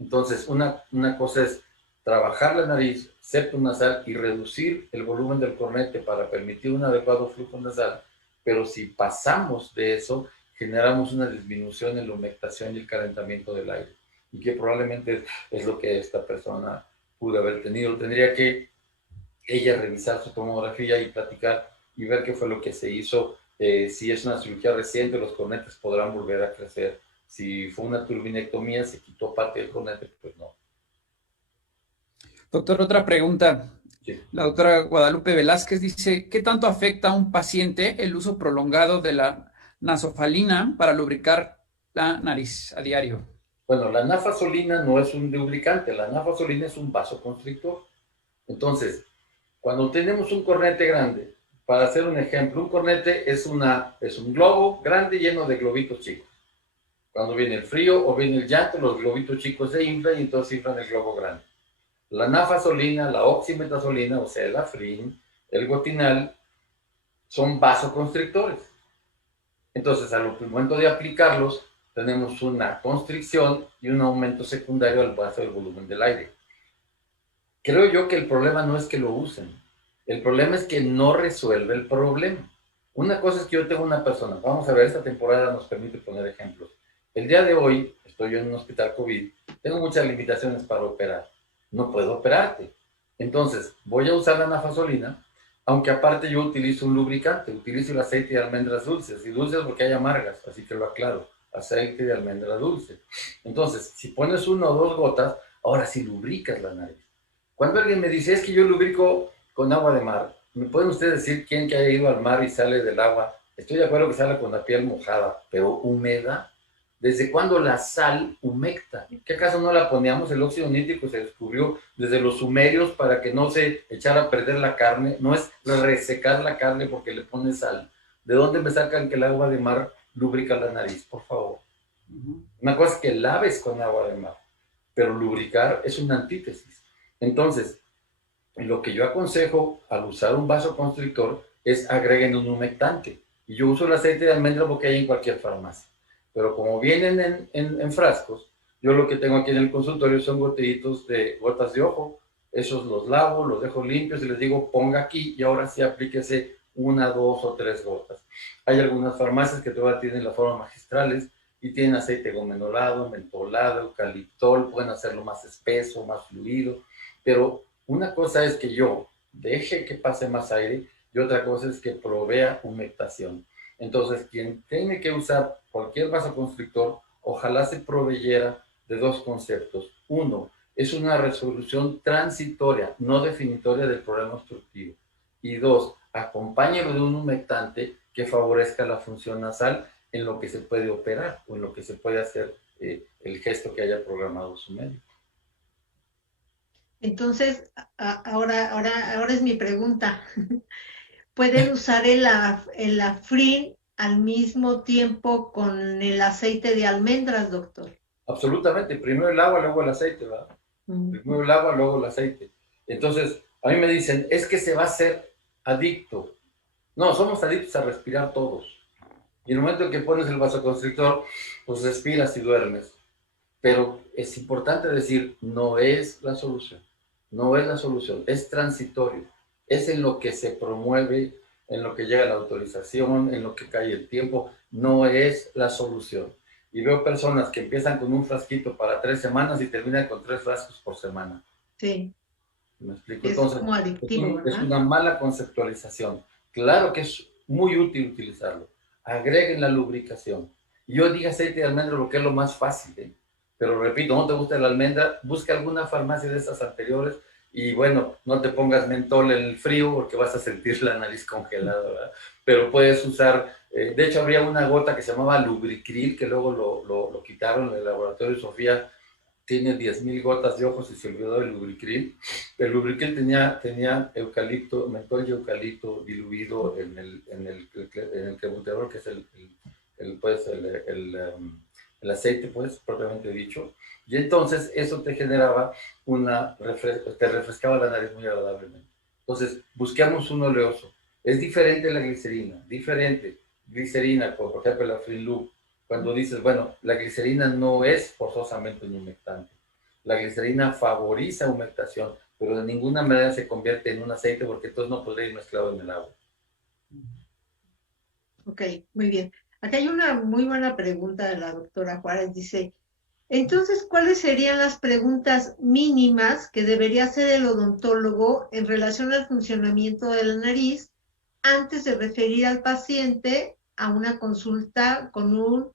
Entonces, una cosa es trabajar la nariz, septum nasal y reducir el volumen del cornete para permitir un adecuado flujo nasal, pero si pasamos de eso, generamos una disminución en la humectación y el calentamiento del aire, y que probablemente es lo que esta persona pudo haber tenido. Tendría que ella revisar su tomografía y platicar y ver qué fue lo que se hizo. Si es una cirugía reciente, los cornetes podrán volver a crecer. Si fue una turbinectomía, se quitó parte del cornete, pues no. Doctor, otra pregunta. Sí. La doctora Guadalupe Velázquez dice, ¿qué tanto afecta a un paciente el uso prolongado de la nasofalina para lubricar la nariz a diario? Bueno, la nafasolina no es un lubricante, la nafasolina es un vasoconstrictor. Entonces, cuando tenemos un cornete grande, para hacer un ejemplo, un cornete es un globo grande lleno de globitos chicos. Cuando viene el frío o viene el llanto, los globitos chicos se inflan y entonces inflan el globo grande. La nafazolina, la oximetazolina, o sea, el Afrin, el gotinal, son vasoconstrictores. Entonces, al momento de aplicarlos, tenemos una constricción y un aumento secundario al vaso del volumen del aire. Creo yo que el problema no es que lo usen, el problema es que no resuelve el problema. Una cosa es que yo tengo una persona, vamos a ver, esta temporada nos permite poner ejemplos. El día de hoy, estoy yo en un hospital COVID, tengo muchas limitaciones para operar, no puedo operarte. Entonces, voy a usar la nafazolina, aunque aparte yo utilizo un lubricante, utilizo el aceite de almendras dulces, y dulces porque hay amargas, así que lo aclaro, aceite de almendra dulce. Entonces, si pones 1 o 2 gotas, ahora sí lubricas la nariz. Cuando alguien me dice, es que yo lubrico con agua de mar, ¿me pueden ustedes decir quién que haya ido al mar y sale del agua? Estoy de acuerdo que sale con la piel mojada, pero húmeda. ¿Desde cuándo la sal humecta? ¿Qué acaso no la poníamos? El óxido nítrico se descubrió desde los sumerios para que no se echara a perder la carne. No es resecar la carne porque le pones sal. ¿De dónde me sacan que el agua de mar lubrica la nariz? Por favor. Una cosa es que laves con agua de mar, pero lubricar es una antítesis. Entonces, lo que yo aconsejo al usar un vasoconstrictor es agreguen un humectante. Y yo uso el aceite de almendra porque hay en cualquier farmacia. Pero como vienen en frascos, yo lo que tengo aquí en el consultorio son gotitos de gotas de ojo. Esos los lavo, los dejo limpios y les digo, ponga aquí y ahora sí aplíquese 1, 2 o 3 gotas. Hay algunas farmacias que todavía tienen la forma magistrales y tienen aceite gomenolado, mentolado, eucaliptol, pueden hacerlo más espeso, más fluido, pero una cosa es que yo deje que pase más aire y otra cosa es que provea humectación. Entonces, quien tiene que usar cualquier vasoconstrictor, ojalá se proveyera de 2 conceptos. Uno, es una resolución transitoria, no definitoria del problema obstructivo. Y 2, acompáñalo de un humectante que favorezca la función nasal en lo que se puede operar o en lo que se puede hacer el gesto que haya programado su médico. Entonces, ahora es mi pregunta. ¿Pueden usar el Afrin al mismo tiempo con el aceite de almendras, doctor? Absolutamente. Primero el agua, luego el aceite, ¿verdad? Primero el agua, luego el aceite. Entonces, a mí me dicen, es que se va a hacer adicto. No, somos adictos a respirar todos. Y en el momento en que pones el vasoconstrictor, pues respiras y duermes. Pero es importante decir, no es la solución. No es la solución, es transitorio. Es en lo que se promueve, en lo que llega la autorización, en lo que cae el tiempo. No es la solución. Y veo personas que empiezan con un frasquito para 3 semanas y terminan con 3 frascos por semana. Sí. ¿Me explico? Es Entonces, como adictivo, ¿verdad? es una mala conceptualización. Claro que es muy útil utilizarlo. Agreguen la lubricación. Y yo digo aceite de almendra porque es lo más fácil, ¿eh? Pero repito, no te gusta la almendra, busca alguna farmacia de estas anteriores y bueno, no te pongas mentol en el frío porque vas a sentir la nariz congelada, ¿verdad? Pero puedes usar, de hecho habría una gota que se llamaba Lubricril, que luego lo quitaron en el laboratorio de Sofía, tiene 10,000 gotas de ojos y se olvidó del Lubricril. El Lubricril tenía eucalipto, mentol y eucalipto diluido en el clenbuterol, que es el aceite, pues, propiamente dicho. Y entonces eso te generaba te refrescaba la nariz muy agradablemente. Entonces, buscamos un oleoso. Es diferente la glicerina, diferente. Glicerina, por ejemplo, la Free Loop. Cuando dices, bueno, la glicerina no es forzosamente un humectante. La glicerina favoriza humectación, pero de ninguna manera se convierte en un aceite porque entonces no podría ir mezclado en el agua. Ok, muy bien. Aquí hay una muy buena pregunta de la doctora Juárez. Dice, entonces, ¿cuáles serían las preguntas mínimas que debería hacer el odontólogo en relación al funcionamiento de la nariz antes de referir al paciente a una consulta con un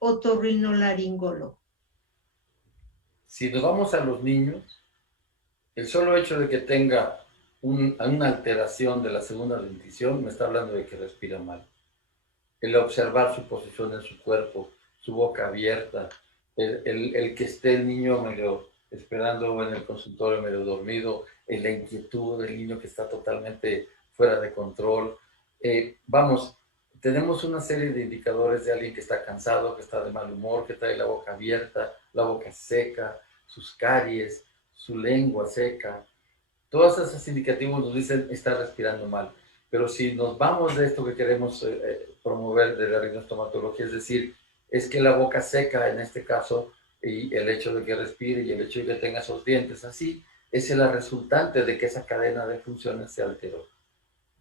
otorrinolaringólogo? Si nos vamos a los niños, el solo hecho de que tenga una alteración de la segunda dentición me está hablando de que respira mal. El observar su posición en su cuerpo, su boca abierta, el que esté el niño medio esperando en el consultorio medio dormido, la inquietud del niño que está totalmente fuera de control, vamos, tenemos una serie de indicadores de alguien que está cansado, que está de mal humor, que trae la boca abierta, la boca seca, sus caries, su lengua seca. Todos esos indicativos nos dicen está respirando mal. Pero si nos vamos de esto que queremos promover de la rinoestomatología, es decir, es que la boca seca en este caso, y el hecho de que respire y el hecho de que tenga esos dientes así, es la resultante de que esa cadena de funciones se alteró.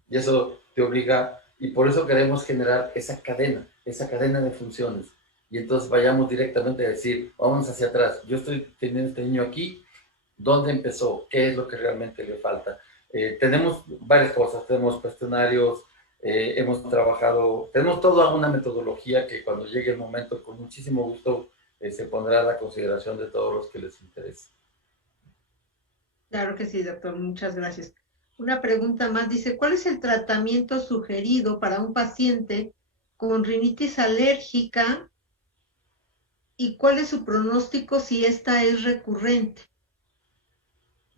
Y eso te obliga, y por eso queremos generar esa cadena de funciones. Y entonces vayamos directamente a decir, vamos hacia atrás. Yo estoy teniendo este niño aquí, ¿dónde empezó? ¿Qué es lo que realmente le falta? Tenemos varias cosas, tenemos cuestionarios, hemos trabajado, tenemos toda una metodología que cuando llegue el momento, con muchísimo gusto, se pondrá a la consideración de todos los que les interese. Claro que sí, doctor. Muchas gracias. Una pregunta más. Dice, ¿cuál es el tratamiento sugerido para un paciente con rinitis alérgica y cuál es su pronóstico si esta es recurrente?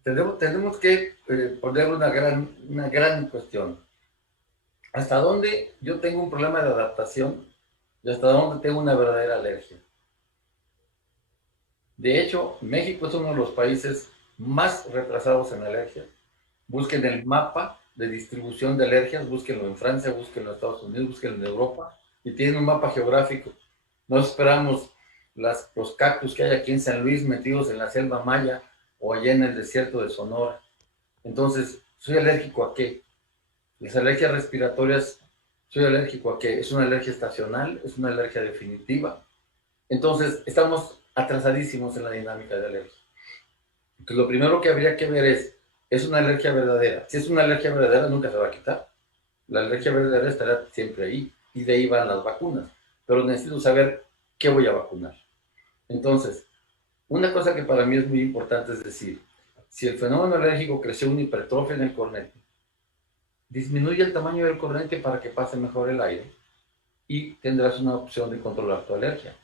Tenemos que poner una gran cuestión. ¿Hasta dónde yo tengo un problema de adaptación y hasta dónde tengo una verdadera alergia? De hecho, México es uno de los países más retrasados en alergia. Busquen el mapa de distribución de alergias, búsquenlo en Francia, búsquenlo en Estados Unidos, búsquenlo en Europa, y tienen un mapa geográfico. No esperamos los cactus que hay aquí en San Luis metidos en la selva maya o allá en el desierto de Sonora. Entonces, ¿soy alérgico a qué? Las alergias respiratorias, ¿soy alérgico a qué? ¿Es una alergia estacional? ¿Es una alergia definitiva? Entonces, estamos atrasadísimos en la dinámica de alergia. Entonces, lo primero que habría que ver es una alergia verdadera. Si es una alergia verdadera, nunca se va a quitar. La alergia verdadera estará siempre ahí y de ahí van las vacunas. Pero necesito saber qué voy a vacunar. Entonces, una cosa que para mí es muy importante es decir, si el fenómeno alérgico creció una hipertrofia en el cornete, disminuye el tamaño del cornete para que pase mejor el aire y tendrás una opción de controlar tu alergia.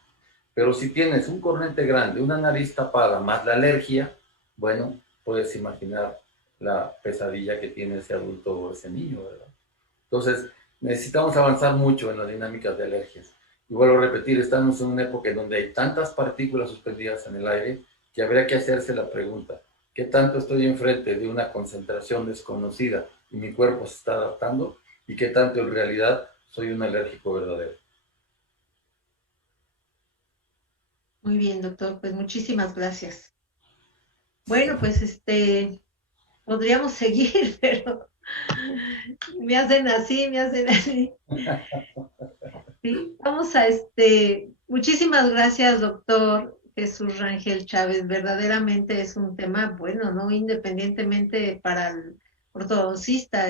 Pero si tienes un cornete grande, una nariz tapada, más la alergia, bueno, puedes imaginar la pesadilla que tiene ese adulto o ese niño, ¿verdad? Entonces, necesitamos avanzar mucho en las dinámicas de alergias. Y vuelvo a repetir, estamos en una época en donde hay tantas partículas suspendidas en el aire que habría que hacerse la pregunta, ¿qué tanto estoy enfrente de una concentración desconocida y mi cuerpo se está adaptando? ¿Y qué tanto en realidad soy un alérgico verdadero? Muy bien, doctor. Pues muchísimas gracias. Bueno, pues podríamos seguir, pero me hacen así, me hacen así. Sí, vamos a muchísimas gracias, doctor Jesús Rangel Chávez. Verdaderamente es un tema bueno, ¿no? Independientemente para el ortodoncista,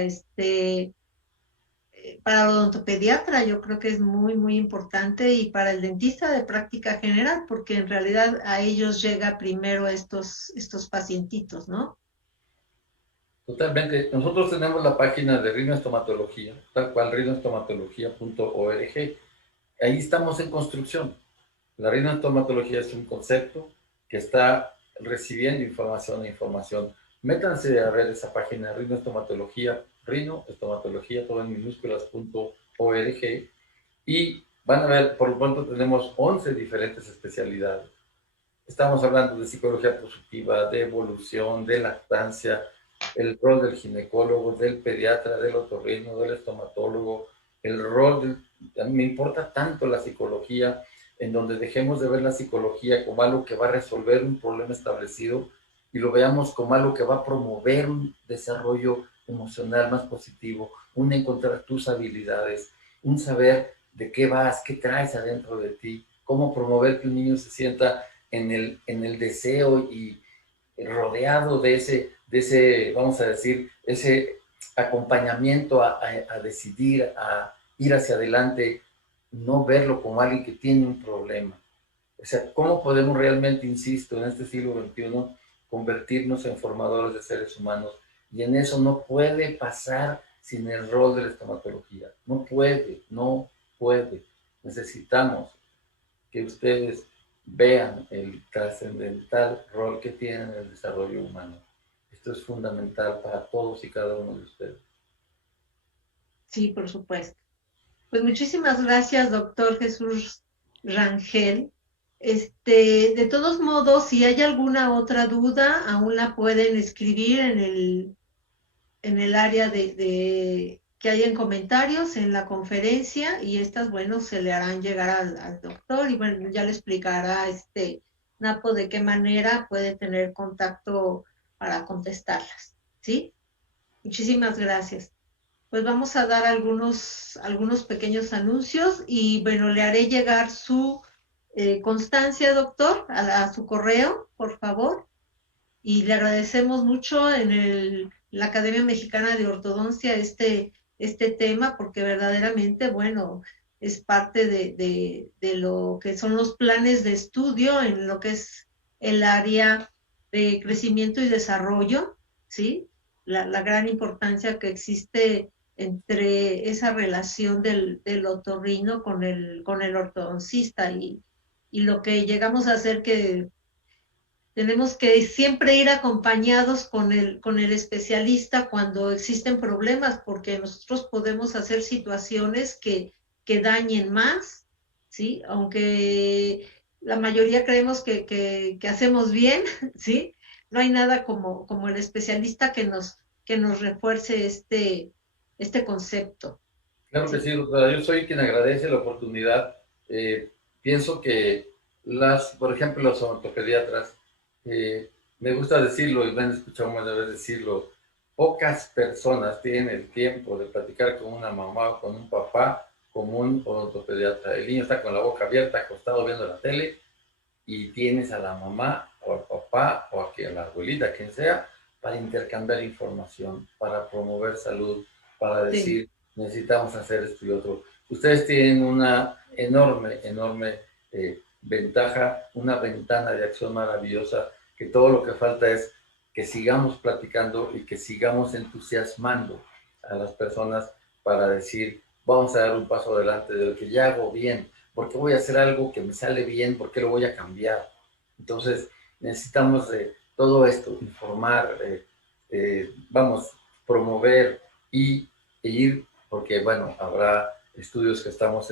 para el odontopediatra, yo creo que es muy, muy importante y para el dentista de práctica general, porque en realidad a ellos llega primero estos pacientitos, ¿no? Totalmente. Nosotros tenemos la página de rinoestomatología, tal cual rinoestomatología.org. Ahí estamos en construcción. La rinoestomatología es un concepto que está recibiendo información e información. Métanse a ver esa página, rinoestomatología, todo en minúsculas.org, y van a ver, por lo pronto tenemos 11 diferentes especialidades. Estamos hablando de psicología positiva, de evolución, de lactancia, el rol del ginecólogo, del pediatra, del otorrino, del estomatólogo, el rol del... Me importa tanto la psicología, en donde dejemos de ver la psicología como algo que va a resolver un problema establecido y lo veamos como algo que va a promover un desarrollo emocional más positivo, un encontrar tus habilidades, un saber de qué vas, qué traes adentro de ti, cómo promover que un niño se sienta en el deseo y rodeado de ese, vamos a decir, ese acompañamiento a decidir, a ir hacia adelante, no verlo como alguien que tiene un problema. O sea, ¿cómo podemos realmente, insisto, en este siglo XXI, convertirnos en formadores de seres humanos? Y en eso no puede pasar sin el rol de la estomatología. No puede, no puede. Necesitamos que ustedes vean el trascendental rol que tienen en el desarrollo humano. Esto es fundamental para todos y cada uno de ustedes. Sí, por supuesto. Pues muchísimas gracias, doctor Jesús Rangel. De todos modos, si hay alguna otra duda, aún la pueden escribir en el área que hay en comentarios en la conferencia y estas, bueno, se le harán llegar al doctor y bueno, ya le explicará Napo de qué manera puede tener contacto para contestarlas, ¿sí? Muchísimas gracias. Pues vamos a dar algunos pequeños anuncios y bueno, le haré llegar su constancia, doctor, a su correo, por favor. Y le agradecemos mucho la Academia Mexicana de Ortodoncia este tema porque verdaderamente, bueno, es parte de lo que son los planes de estudio en lo que es el área de crecimiento y desarrollo, ¿sí? La gran importancia que existe entre esa relación del otorrino con el ortodoncista y lo que llegamos a hacer que tenemos que siempre ir acompañados con el especialista cuando existen problemas, porque nosotros podemos hacer situaciones que dañen más, ¿sí? Aunque la mayoría creemos que hacemos bien, ¿sí? No hay nada como el especialista que nos refuerce este concepto. Claro que sí, doctora. Yo soy quien agradece la oportunidad. Pienso que por ejemplo, los ortopediatras, me gusta decirlo y me han escuchado muchas veces decirlo, pocas personas tienen el tiempo de platicar con una mamá o con un papá como un ortopediatra. El niño está con la boca abierta, acostado viendo la tele y tienes a la mamá o al papá o a la abuelita, quien sea, para intercambiar información, para promover salud, para decir, sí, necesitamos hacer esto y otro. Ustedes tienen una enorme ventaja, una ventana de acción maravillosa, que todo lo que falta es que sigamos platicando y que sigamos entusiasmando a las personas para decir, vamos a dar un paso adelante de lo que ya hago bien. ¿Por qué voy a hacer algo que me sale bien? ¿Por qué lo voy a cambiar? Entonces, necesitamos todo esto, informar, vamos, promover e ir, porque, bueno, habrá estudios que estamos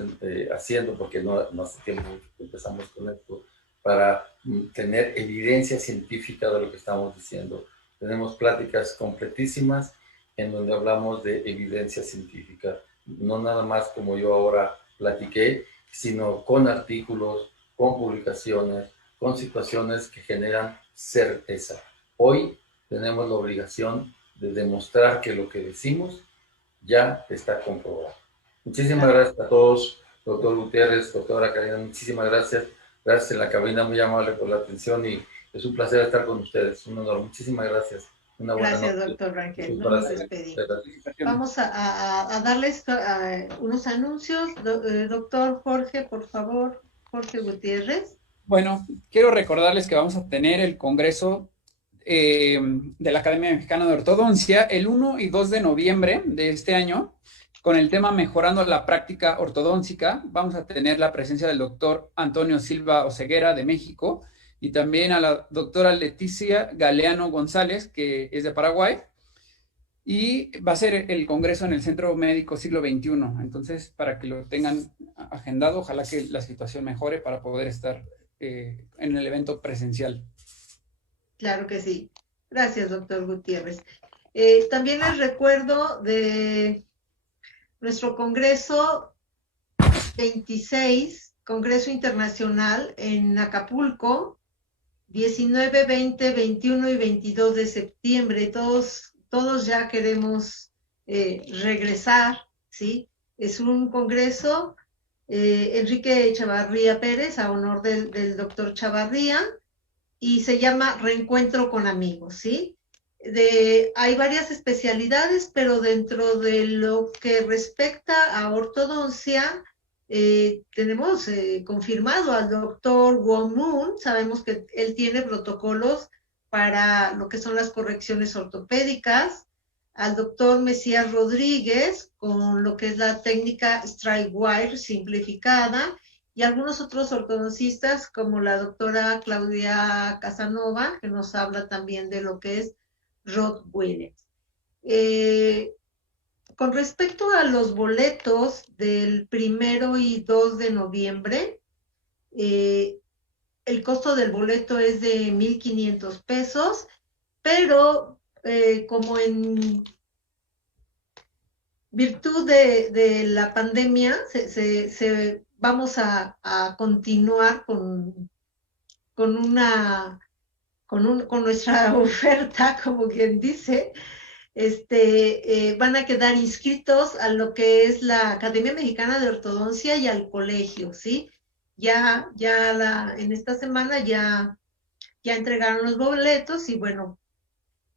haciendo, porque no hace tiempo que empezamos con esto, para tener evidencia científica de lo que estamos diciendo. Tenemos pláticas completísimas en donde hablamos de evidencia científica, no nada más como yo ahora platiqué, sino con artículos, con publicaciones, con situaciones que generan certeza. Hoy tenemos la obligación de demostrar que lo que decimos ya está comprobado. Muchísimas gracias a todos, doctor Gutiérrez, doctora Karina, muchísimas gracias. Gracias en la cabina, muy amable por la atención y es un placer estar con ustedes, un honor. Muchísimas gracias. Una buena noche. Gracias, doctor Rangel. No nos despedimos. Vamos a darles unos anuncios. Doctor Jorge, por favor, Jorge Gutiérrez. Bueno, quiero recordarles que vamos a tener el Congreso de la Academia Mexicana de Ortodoncia el 1 y 2 de noviembre de este año con el tema Mejorando la Práctica Ortodóntica. Vamos a tener la presencia del doctor Antonio Silva Oseguera de México y también a la doctora Leticia Galeano González, que es de Paraguay, y va a ser el congreso en el Centro Médico Siglo XXI. Entonces, para que lo tengan agendado, ojalá que la situación mejore para poder estar en el evento presencial. Claro que sí. Gracias, doctor Gutiérrez. También les recuerdo de nuestro Congreso 26, Congreso Internacional en Acapulco, 19, 20, 21 y 22 de septiembre. Todos ya queremos regresar, ¿sí? Es un congreso, Enrique Chavarría Pérez, a honor del doctor Chavarría, y se llama Reencuentro con Amigos, ¿sí? Hay varias especialidades, pero dentro de lo que respecta a ortodoncia, tenemos confirmado al doctor Wong Moon. Sabemos que él tiene protocolos para lo que son las correcciones ortopédicas, al doctor Mesías Rodríguez con lo que es la técnica Strike Wire simplificada, y algunos otros ortodoncistas como la doctora Claudia Casanova, que nos habla también de lo que es Rottweiler. con respecto a los boletos del 1 y 2 de noviembre, el costo del boleto es de 1,500 pesos, pero como en virtud de la pandemia, vamos a continuar con nuestra oferta, como quien dice. Van a quedar inscritos a lo que es la Academia Mexicana de Ortodoncia y al colegio, ¿sí? En esta semana ya entregaron los boletos y bueno,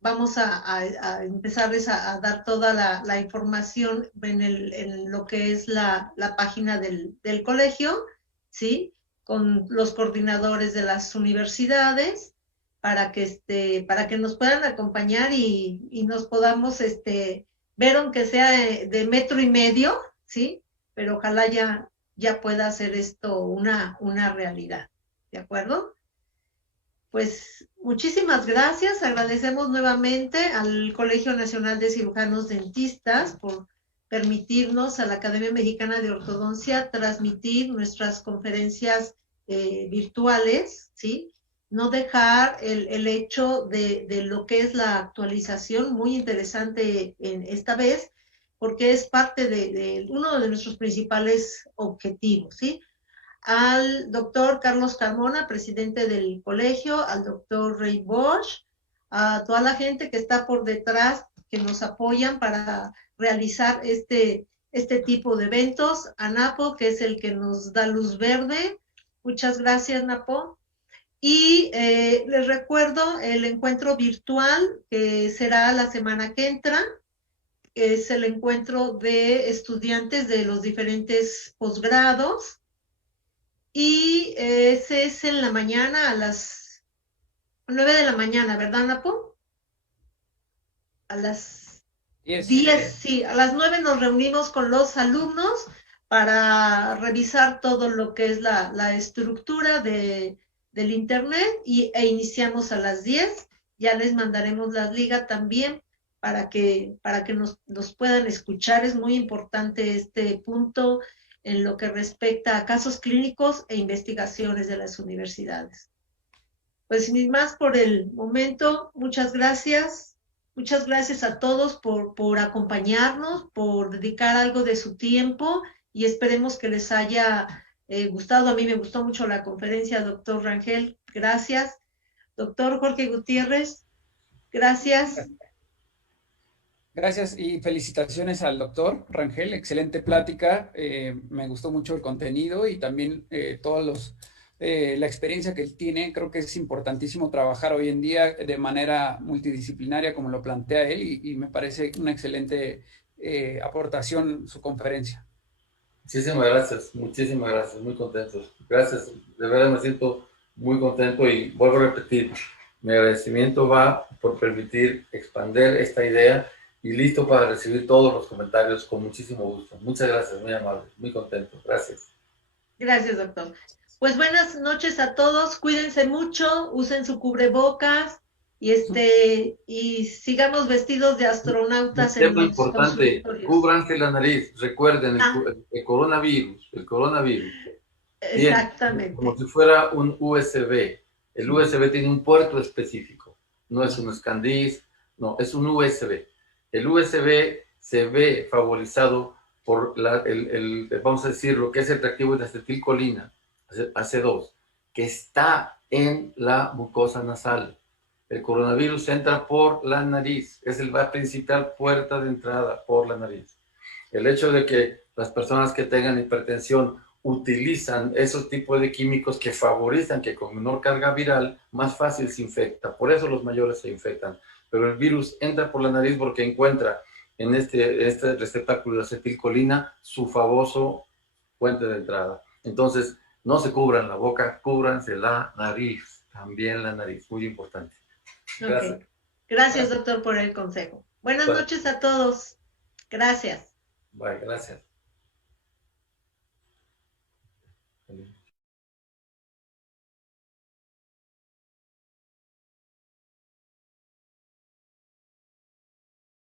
vamos a empezarles a dar toda la información en lo que es la página del colegio, ¿sí? Con los coordinadores de las universidades, para que nos puedan acompañar y nos podamos ver, aunque sea de 1,5 metros, ¿sí? Pero ojalá ya pueda hacer esto una realidad, ¿de acuerdo? Pues muchísimas gracias, agradecemos nuevamente al Colegio Nacional de Cirujanos Dentistas por permitirnos a la Academia Mexicana de Ortodoncia transmitir nuestras conferencias virtuales, ¿sí? No dejar el hecho de lo que es la actualización, muy interesante esta vez, porque es parte de uno de nuestros principales objetivos, ¿sí? Al doctor Carlos Carmona, presidente del colegio, al doctor Ray Bosch, a toda la gente que está por detrás, que nos apoyan para realizar este tipo de eventos, a Napo, que es el que nos da luz verde. Muchas gracias, Napo. Y les recuerdo el encuentro virtual que será la semana que entra. Es el encuentro de estudiantes de los diferentes posgrados. Y ese es en la mañana a las 9 de la mañana, ¿verdad, Napo? A las 10, sí, a las 9 nos reunimos con los alumnos para revisar todo lo que es la estructura del internet e iniciamos a las 10. Ya les mandaremos la liga también para que nos puedan escuchar. Es muy importante este punto en lo que respecta a casos clínicos e investigaciones de las universidades. Pues sin más por el momento, muchas gracias. Muchas gracias a todos por acompañarnos, por dedicar algo de su tiempo y esperemos que les haya gustado. A mí me gustó mucho la conferencia, doctor Rangel. Gracias. Doctor Jorge Gutiérrez, gracias. Gracias y felicitaciones al doctor Rangel, excelente plática, me gustó mucho el contenido y también la experiencia que él tiene. Creo que es importantísimo trabajar hoy en día de manera multidisciplinaria como lo plantea él y me parece una excelente aportación su conferencia. Muchísimas gracias, muy contentos. Gracias, de verdad me siento muy contento y vuelvo a repetir, mi agradecimiento va por permitir expandir esta idea y listo para recibir todos los comentarios con muchísimo gusto. Muchas gracias, muy amable, muy contento. Gracias. Gracias, doctor. Pues buenas noches a todos, cuídense mucho, usen su cubrebocas y sigamos vestidos de astronautas. Un tema importante, cúbranse la nariz, recuerden el coronavirus. Exactamente. Como si fuera un USB. El USB tiene un puerto específico, no es un ScanDisk, no, es un USB. El USB se ve favorizado por vamos a decir, lo que es el reactivo de acetilcolina, AC2, que está en la mucosa nasal. El coronavirus entra por la nariz, es la principal puerta de entrada por la nariz. El hecho de que las personas que tengan hipertensión utilizan esos tipos de químicos que favorecen que con menor carga viral más fácil se infecta, por eso los mayores se infectan. Pero el virus entra por la nariz porque encuentra en este receptáculo de acetilcolina su famoso fuente de entrada. Entonces, no se cubran la boca, cúbranse la nariz, también la nariz, muy importante. Gracias. Okay. Gracias, doctor, por el consejo. Buenas noches a todos. Gracias. Bye, gracias.